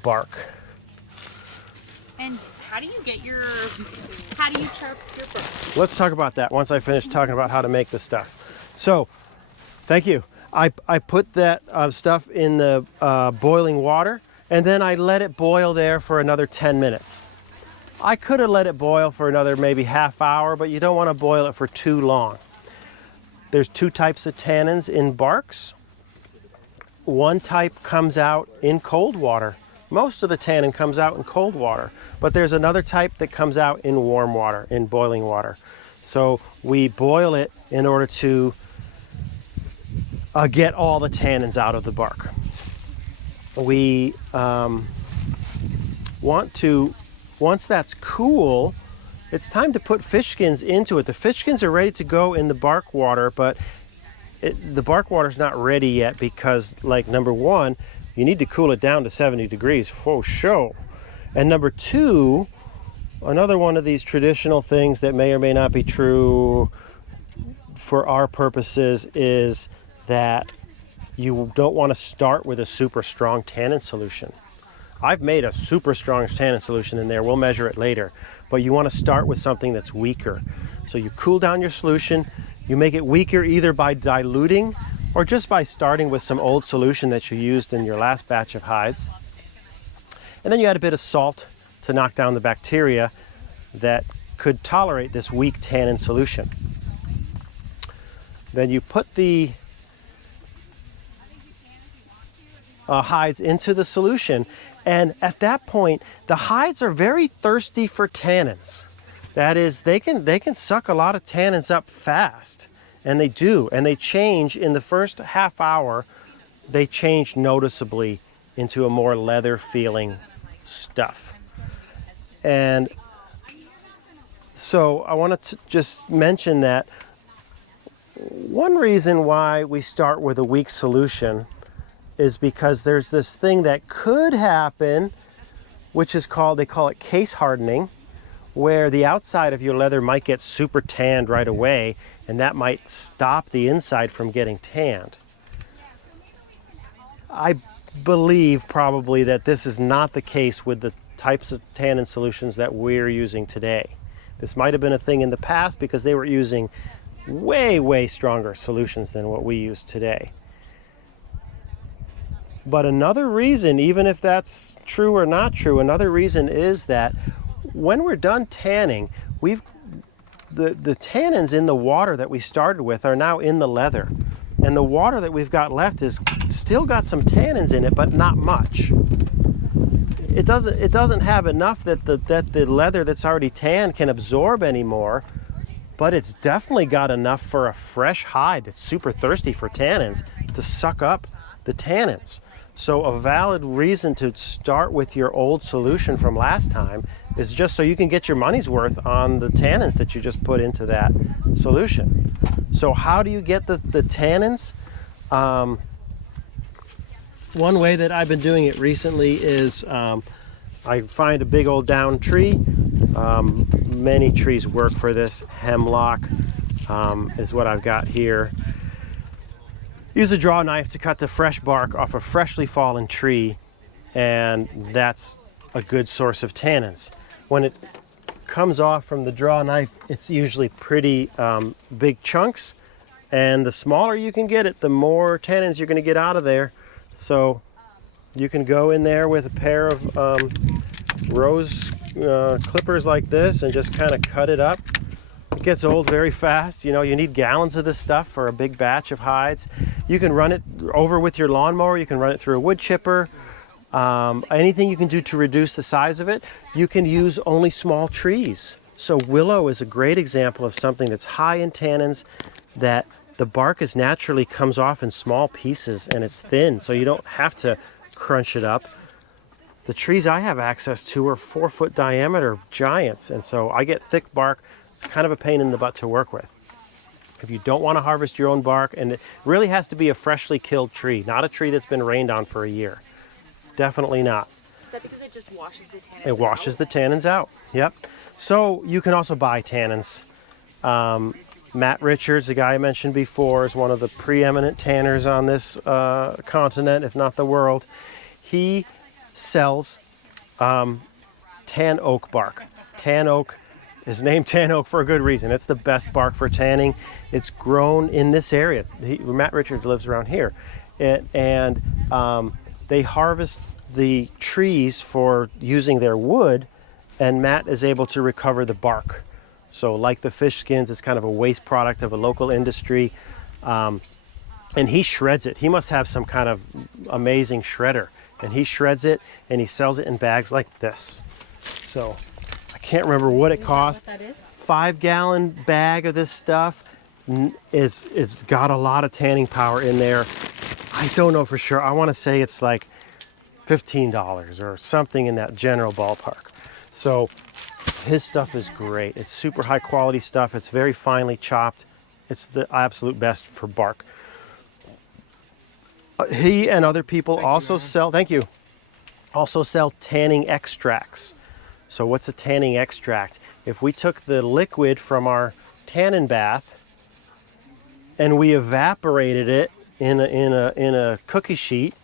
bark. And How do you get your, how do you chirp your bird? Let's talk about that once I finish talking about how to make this stuff. So, thank you. I put that stuff in the boiling water, and then I let it boil there for another 10 minutes. I could have let it boil for another maybe half hour, but you don't want to boil it for too long. There's two types of tannins in barks. One type comes out in cold water. Most of the tannin comes out in cold water, but there's another type that comes out in warm water, in boiling water. So we boil it in order to get all the tannins out of the bark. We want to, once that's cool, it's time to put fish skins into it. The fish skins are ready to go in the bark water, but the bark water is not ready yet because, like, number one, you need to cool it down to 70 degrees for sure. And number two, another one of these traditional things that may or may not be true for our purposes is that you don't want to start with a super strong tannin solution. I've made a super strong tannin solution in there. We'll measure it later. But you want to start with something that's weaker. So you cool down your solution. You make it weaker either by diluting or just by starting with some old solution that you used in your last batch of hides. And then you add a bit of salt to knock down the bacteria that could tolerate this weak tannin solution. Then you put the hides into the solution, and at that point the hides are very thirsty for tannins. That is, they can suck a lot of tannins up fast, and they do, and they change in the first half hour. They change noticeably into a more leather feeling stuff. And so I wanted to just mention that one reason why we start with a weak solution is because there's this thing that could happen, which is called, they call it case hardening, where the outside of your leather might get super tanned right away, and that might stop the inside from getting tanned. I believe probably that this is not the case with the types of tannin solutions that we're using today. This might have been a thing in the past because they were using way stronger solutions than what we use today. But another reason, even if that's true or not true, another reason is that when we're done tanning, the tannins in the water that we started with are now in the leather. And the water that we've got left is still got some tannins in it, but not much. It doesn't have enough that the leather that's already tanned can absorb anymore, but it's definitely got enough for a fresh hide that's super thirsty for tannins to suck up the tannins. So a valid reason to start with your old solution from last time is just so you can get your money's worth on the tannins that you just put into that solution. So how do you get the tannins? One way that I've been doing it recently is I find a big old down tree. Many trees work for this. Hemlock is what I've got here. Use a draw knife to cut the fresh bark off a freshly fallen tree, and that's a good source of tannins. When it comes off from the draw knife, it's usually pretty big chunks, and the smaller you can get it, the more tannins you're going to get out of there. So you can go in there with a pair of rose clippers like this and just kind of cut it up. It gets old very fast. You know, you need gallons of this stuff for a big batch of hides. You can run it over with your lawnmower. You can run it through a wood chipper. Anything you can do to reduce the size of it. You can use only small trees. So willow is a great example of something that's high in tannins, that the bark is naturally comes off in small pieces and it's thin, so you don't have to crunch it up. The trees I have access to are 4-foot diameter giants, and so I get thick bark. It's kind of a pain in the butt to work with. If you don't want to harvest your own bark, and it really has to be a freshly killed tree, not a tree that's been rained on for a year. Definitely not. Is that because it just washes the tannins out? It washes the tannins out, yep. So you can also buy tannins. Matt Richards, the guy I mentioned before, is one of the preeminent tanners on this continent, if not the world. He sells tan oak bark. Tan oak is named tan oak for a good reason. It's the best bark for tanning. It's grown in this area. Matt Richards lives around here. They harvest the trees for using their wood, and Matt is able to recover the bark. So like the fish skins, it's kind of a waste product of a local industry. And he shreds it. He must have some kind of amazing shredder. And he shreds it and he sells it in bags like this. So I can't remember what it costs. What that is? 5-gallon bag of this stuff is got a lot of tanning power in there. I don't know for sure. I want to say it's like $15 or something in that general ballpark. So his stuff is great. It's super high quality stuff. It's very finely chopped. It's the absolute best for bark. He and other people also sell, thank you, also sell tanning extracts. So what's a tanning extract? If we took the liquid from our tannin bath and we evaporated it in a cookie sheet,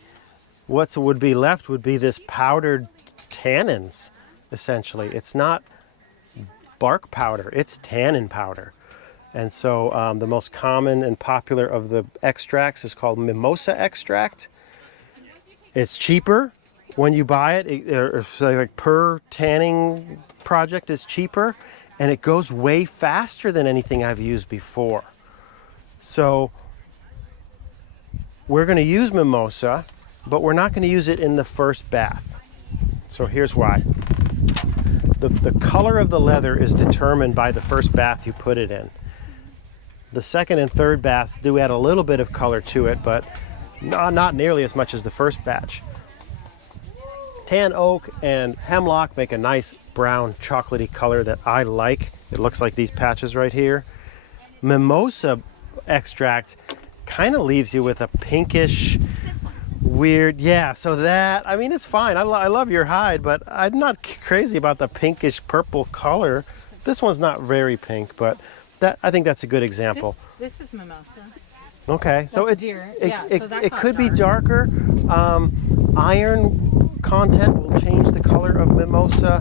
what would be left would be this powdered tannins, essentially. It's not bark powder, it's tannin powder. And so the most common and popular of the extracts is called mimosa extract. It's cheaper when you buy it, or like per tanning project is cheaper, and it goes way faster than anything I've used before. So we're going to use mimosa, but we're not going to use it in the first bath. So here's why. The color of the leather is determined by the first bath you put it in. The second and third baths do add a little bit of color to it, but not nearly as much as the first batch. Tan oak and hemlock make a nice brown chocolatey color that I like. It looks like these patches right here. Mimosa extract kind of leaves you with a pinkish, weird, yeah, so that, I mean, it's fine. I love your hide, but I'm not crazy about the pinkish purple color. This one's not very pink, but I think that's a good example. This is mimosa. Okay, so That's deer. Yeah, so that it got could be dark. darker. Iron content will change the color of mimosa.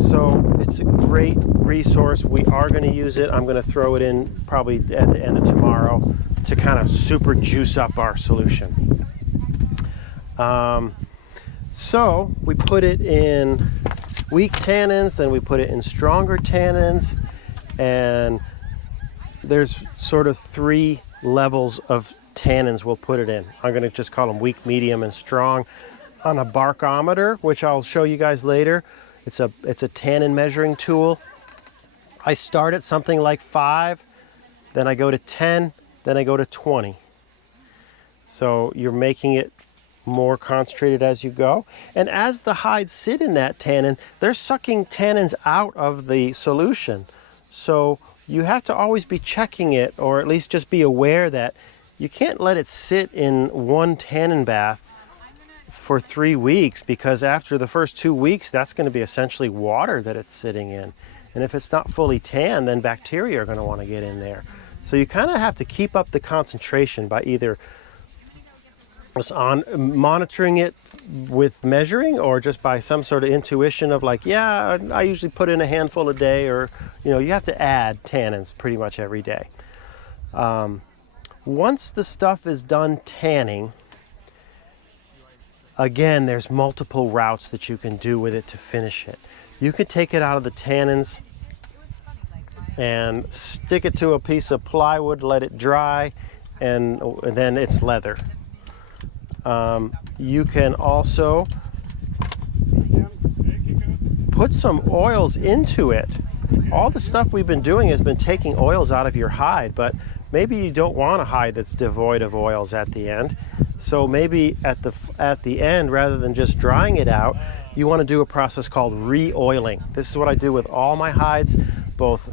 So it's a great resource. We are going to use it. I'm going to throw it in probably at the end of tomorrow to kind of super juice up our solution. So we put it in weak tannins, then we put it in stronger tannins, and there's sort of 3 levels of tannins we'll put it in. I'm going to just call them weak, medium, and strong. On a barkometer, which I'll show you guys later, it's a tannin measuring tool. I start at something like 5, then I go to 10, then I go to 20. So you're making it more concentrated as you go. And as the hides sit in that tannin, they're sucking tannins out of the solution. So you have to always be checking it, or at least just be aware that you can't let it sit in one tannin bath for 3 weeks, because after the first 2 weeks, that's going to be essentially water that it's sitting in. And if it's not fully tanned, then bacteria are going to want to get in there. So you kind of have to keep up the concentration by either monitoring it with measuring, or just by some sort of intuition of like, yeah, I usually put in a handful a day, or, you know, you have to add tannins pretty much every day. Once the stuff is done tanning, again, there's multiple routes that you can do with it to finish it. You could take it out of the tannins and stick it to a piece of plywood, let it dry, and then it's leather. You can also put some oils into it. All the stuff we've been doing has been taking oils out of your hide, but maybe you don't want a hide that's devoid of oils at the end. So maybe at the end, rather than just drying it out, you want to do a process called re-oiling. This is what I do with all my hides, both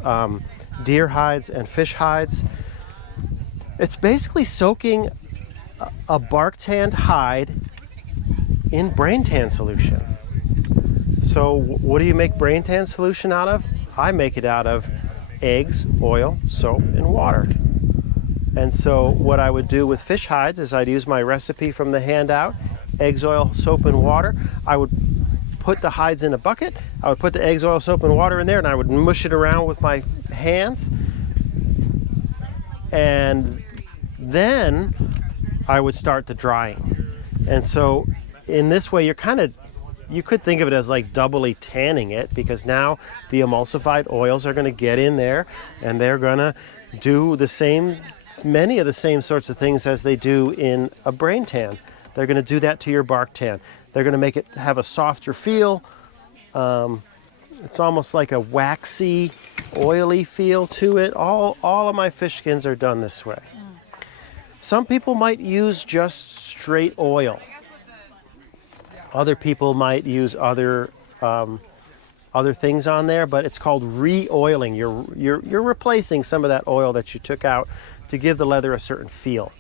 deer hides and fish hides. It's basically soaking a bark tanned hide in brain tan solution. So what do you make brain tan solution out of? I make it out of eggs, oil, soap, and water. And so what I would do with fish hides is I'd use my recipe from the handout, eggs, oil, soap, and water. I would put the hides in a bucket. I would put the eggs, oil, soap, and water in there, and I would mush it around with my hands. And then I would start the drying. And so in this way, you could think of it as like doubly tanning it, because now the emulsified oils are going to get in there and they're going to do many of the same sorts of things as they do in a brain tan. They're going to do that to your Barktan. They're going to make it have a softer feel. It's almost like a waxy, oily feel to it. All of my fish skins are done this way. Some people might use just straight oil. Other people might use other things on there, but it's called re-oiling. You're replacing some of that oil that you took out to give the leather a certain feel.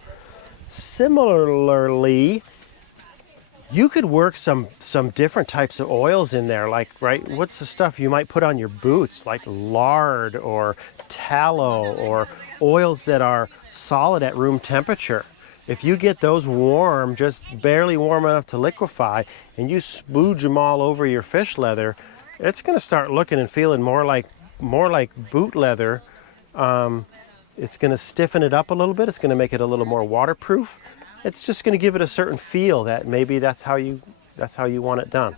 Similarly, you could work some different types of oils in there, like, right, what's the stuff you might put on your boots, like lard or tallow, or oils that are solid at room temperature. If you get those warm, just barely warm enough to liquefy, and you spooge them all over your fish leather, it's going to start looking and feeling more like boot leather. It's going to stiffen it up a little bit. It's going to make it a little more waterproof. It's just going to give it a certain feel that maybe that's how you want it done.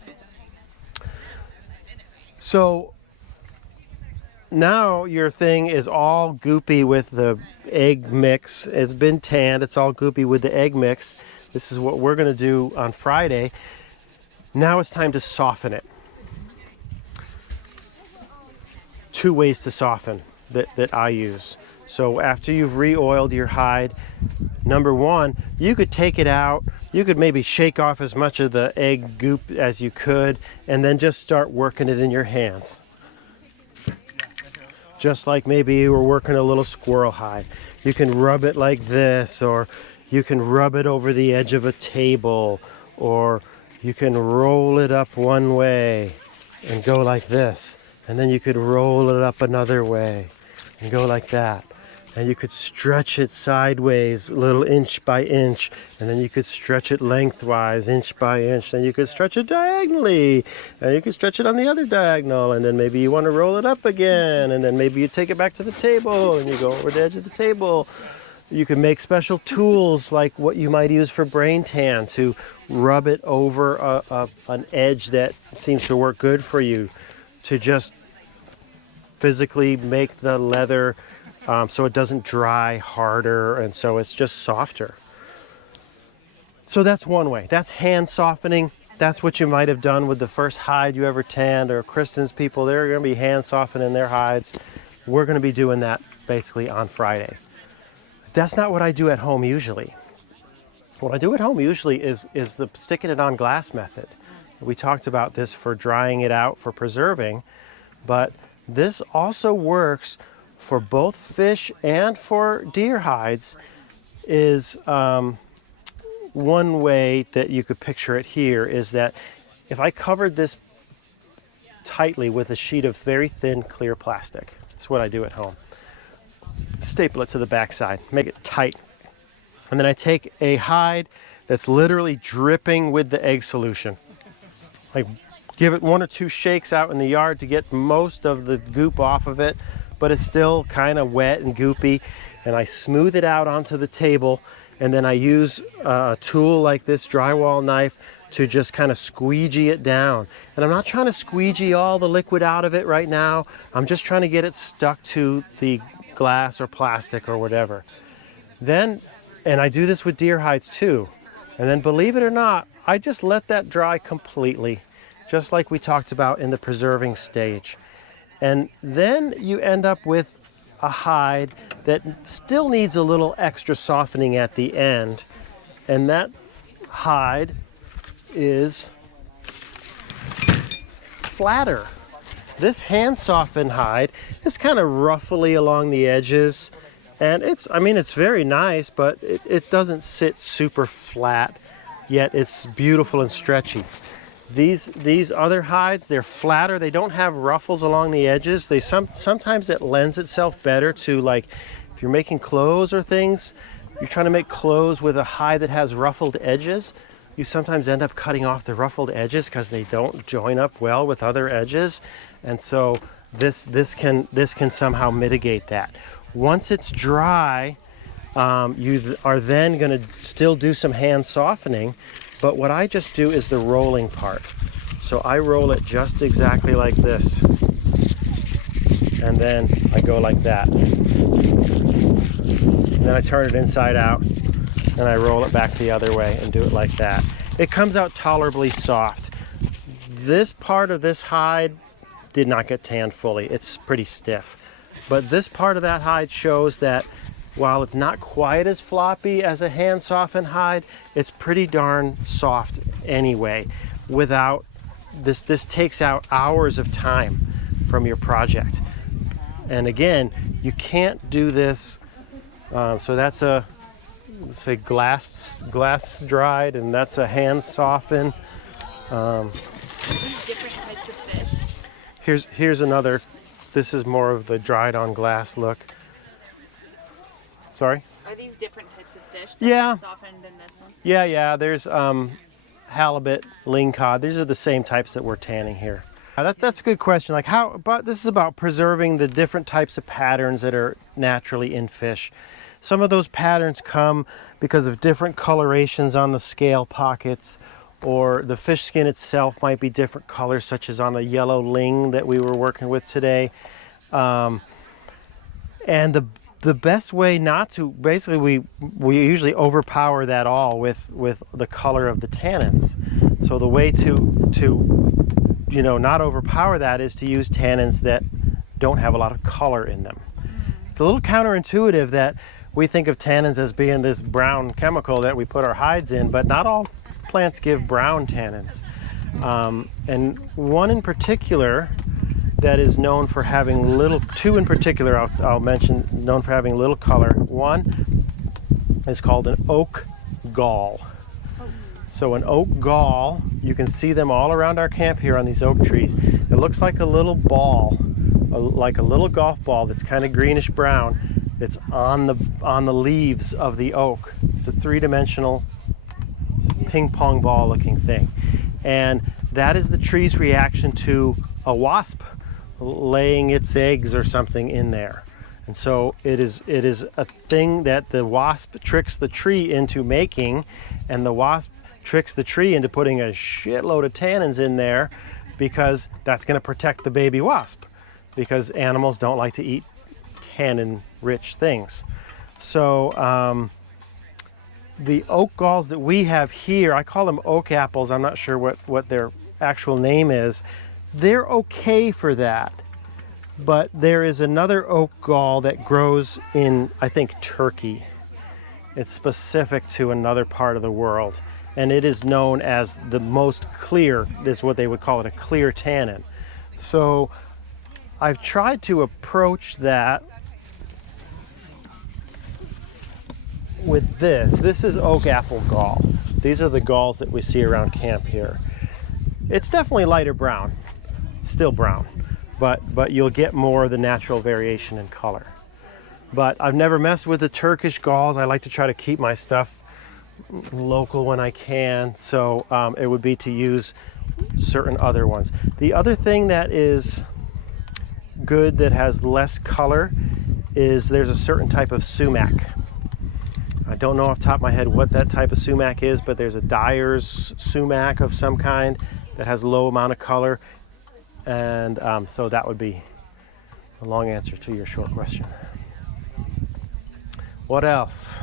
So now your thing is all goopy with the egg mix. It's been tanned. It's all goopy with the egg mix. This is what we're going to do on Friday. Now it's time to soften it. 2 ways to soften that I use. So after you've re-oiled your hide, number 1, you could take it out. You could maybe shake off as much of the egg goop as you could, and then just start working it in your hands. Just like maybe you were working a little squirrel hide. You can rub it like this, or you can rub it over the edge of a table, or you can roll it up one way and go like this. And then you could roll it up another way and go like that. And you could stretch it sideways, a little inch by inch, and then you could stretch it lengthwise, inch by inch, and you could stretch it diagonally, and you could stretch it on the other diagonal, and then maybe you want to roll it up again, and then maybe you take it back to the table, and you go over the edge of the table. You can make special tools like what you might use for brain tan to rub it over an edge that seems to work good for you, to just physically make the leather so it doesn't dry harder, and so it's just softer. So that's one way. That's hand softening. That's what you might have done with the first hide you ever tanned, or Kristen's people. They're going to be hand softening their hides. We're going to be doing that basically on Friday. That's not what I do at home usually. What I do at home usually is the sticking it on glass method. We talked about this for drying it out for preserving, but this also works for both fish and for deer hides. Is one way that you could picture it here is that if I covered this tightly with a sheet of very thin clear plastic, that's what I do at home. Staple it to the backside, make it tight. And then I take a hide that's literally dripping with the egg solution. I give it 1 or 2 shakes out in the yard to get most of the goop off of it, but it's still kind of wet and goopy. And I smooth it out onto the table, and then I use a tool like this drywall knife to just kind of squeegee it down. And I'm not trying to squeegee all the liquid out of it right now. I'm just trying to get it stuck to the glass or plastic or whatever. Then, and I do this with deer hides too. And then, believe it or not, I just let that dry completely, just like we talked about in the preserving stage. And then you end up with a hide that still needs a little extra softening at the end. And that hide is flatter. This hand softened hide is kind of ruffly along the edges. And it's very nice, but it doesn't sit super flat, yet it's beautiful and stretchy. These other hides, they're flatter. They don't have ruffles along the edges. Sometimes it lends itself better to, like, if you're making clothes or things, you're trying to make clothes with a hide that has ruffled edges. you sometimes end up cutting off the ruffled edges because they don't join up well with other edges. And so this can somehow mitigate that. Once it's dry, you are then going to still do some hand softening, but what I just do is the rolling part. So I roll it just exactly like this, and then I go like that. And then I turn it inside out, and I roll it back the other way and do it like that. It comes out tolerably soft. This part of this hide did not get tanned fully. It's pretty stiff. But this part of that hide shows that while it's not quite as floppy as a hand softened hide, it's pretty darn soft anyway. Without this takes out hours of time from your project. And again, you can't do this. So that's a, let's say, glass dried, and that's a hand softened. Different types of fish. Here's another. This is more of the dried on glass look. Sorry? Are these different types of fish that Yeah. are softened in this one? Yeah. There's halibut, lingcod. These are the same types that we're tanning here. That's a good question. Like this is about preserving the different types of patterns that are naturally in fish. Some of those patterns come because of different colorations on the scale pockets, or the fish skin itself might be different colors, such as on a yellow ling that we were working with today. And the best way not to, basically we usually overpower that all with the color of the tannins. So the way to not overpower that is to use tannins that don't have a lot of color in them. It's a little counterintuitive that we think of tannins as being this brown chemical that we put our hides in, but not all plants give brown tannins. And one in particular that is known for having two in particular I'll mention, known for having little color. One is called an oak gall. So an oak gall, you can see them all around our camp here on these oak trees. It looks like a little ball, like a little golf ball that's kind of greenish brown. It's on the leaves of the oak. It's a three-dimensional ping pong ball looking thing. And that is the tree's reaction to a wasp laying its eggs or something in there. And so it is a thing that the wasp tricks the tree into making, and the wasp tricks the tree into putting a shitload of tannins in there because that's going to protect the baby wasp, because animals don't like to eat tannin rich things. So the oak galls that we have here, I call them oak apples. I'm not sure what their actual name is. They're okay for that. But there is another oak gall that grows in, I think, Turkey. It's specific to another part of the world. And it is known as the most clear, is what they would call it, a clear tannin. So I've tried to approach that with this. This is oak apple gall. These are the galls that we see around camp here. It's definitely lighter brown, still brown, but you'll get more of the natural variation in color. But I've never messed with the Turkish galls. I like to try to keep my stuff local when I can, so it would be to use certain other ones. The other thing that is good that has less color is there's a certain type of sumac. I don't know off the top of my head what that type of sumac is, but there's a dyer's sumac of some kind that has a low amount of color. And so that would be a long answer to your short question. What else?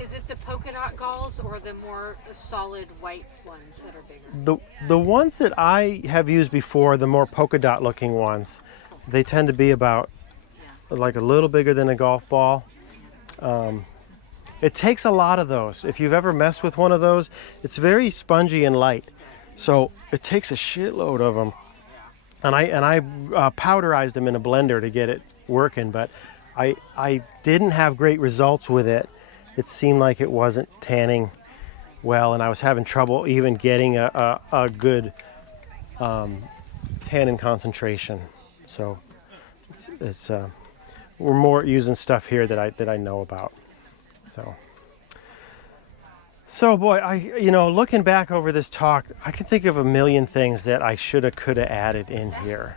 Is it the polka dot galls or the more solid white ones that are bigger? The ones that I have used before, the more polka dot looking ones, they tend to be about like a little bigger than a golf ball. It takes a lot of those. If you've ever messed with one of those, it's very spongy and light. So it takes a shitload of them. And I powderized them in a blender to get it working, but I didn't have great results with it. It seemed like it wasn't tanning well, and I was having trouble even getting a good tannin concentration. So it's we're more using stuff here that I know about. So So boy, looking back over this talk, I can think of a million things that I shoulda, coulda added in here.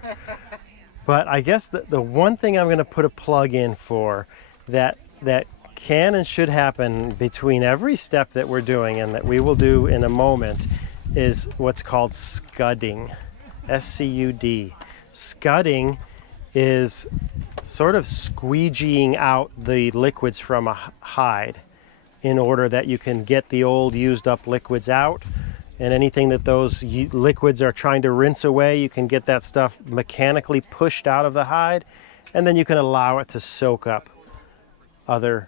But I guess the one thing I'm going to put a plug in for that can and should happen between every step that we're doing and that we will do in a moment is what's called scudding. S-C-U-D. Scudding is sort of squeegeeing out the liquids from a hide in order that you can get the old used up liquids out, and anything that those liquids are trying to rinse away, you can get that stuff mechanically pushed out of the hide, and then you can allow it to soak up other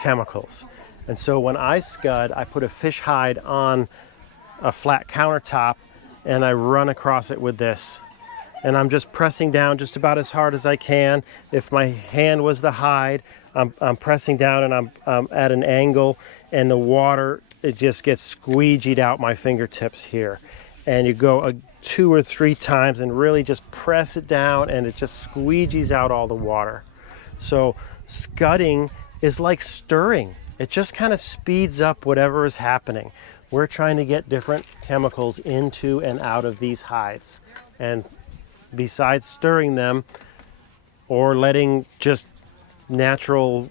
chemicals. And so when I scud, I put a fish hide on a flat countertop and I run across it with this. And I'm just pressing down just about as hard as I can. If my hand was the hide, I'm pressing down and I'm at an angle, and the water, it just gets squeegeed out my fingertips here. And you go 2 or 3 times and really just press it down, and it just squeegees out all the water. So scudding is like stirring. It just kind of speeds up whatever is happening. We're trying to get different chemicals into and out of these hides. And besides stirring them or letting just natural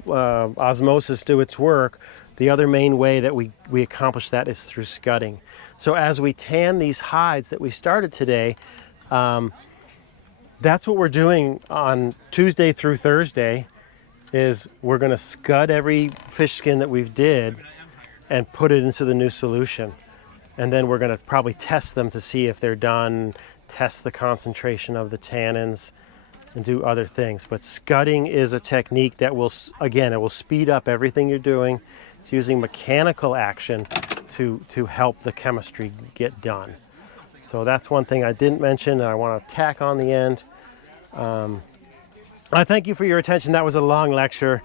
osmosis do its work, the other main way that we accomplish that is through scudding. So as we tan these hides that we started today, that's what we're doing on Tuesday through Thursday, is we're going to scud every fish skin that we've did and put it into the new solution. And then we're going to probably test them to see if they're done, test the concentration of the tannins, and do other things. But scudding is a technique that will, again, it will speed up everything you're doing. It's using mechanical action to help the chemistry get done. So that's one thing I didn't mention and I want to tack on the end. I thank you for your attention. That was a long lecture.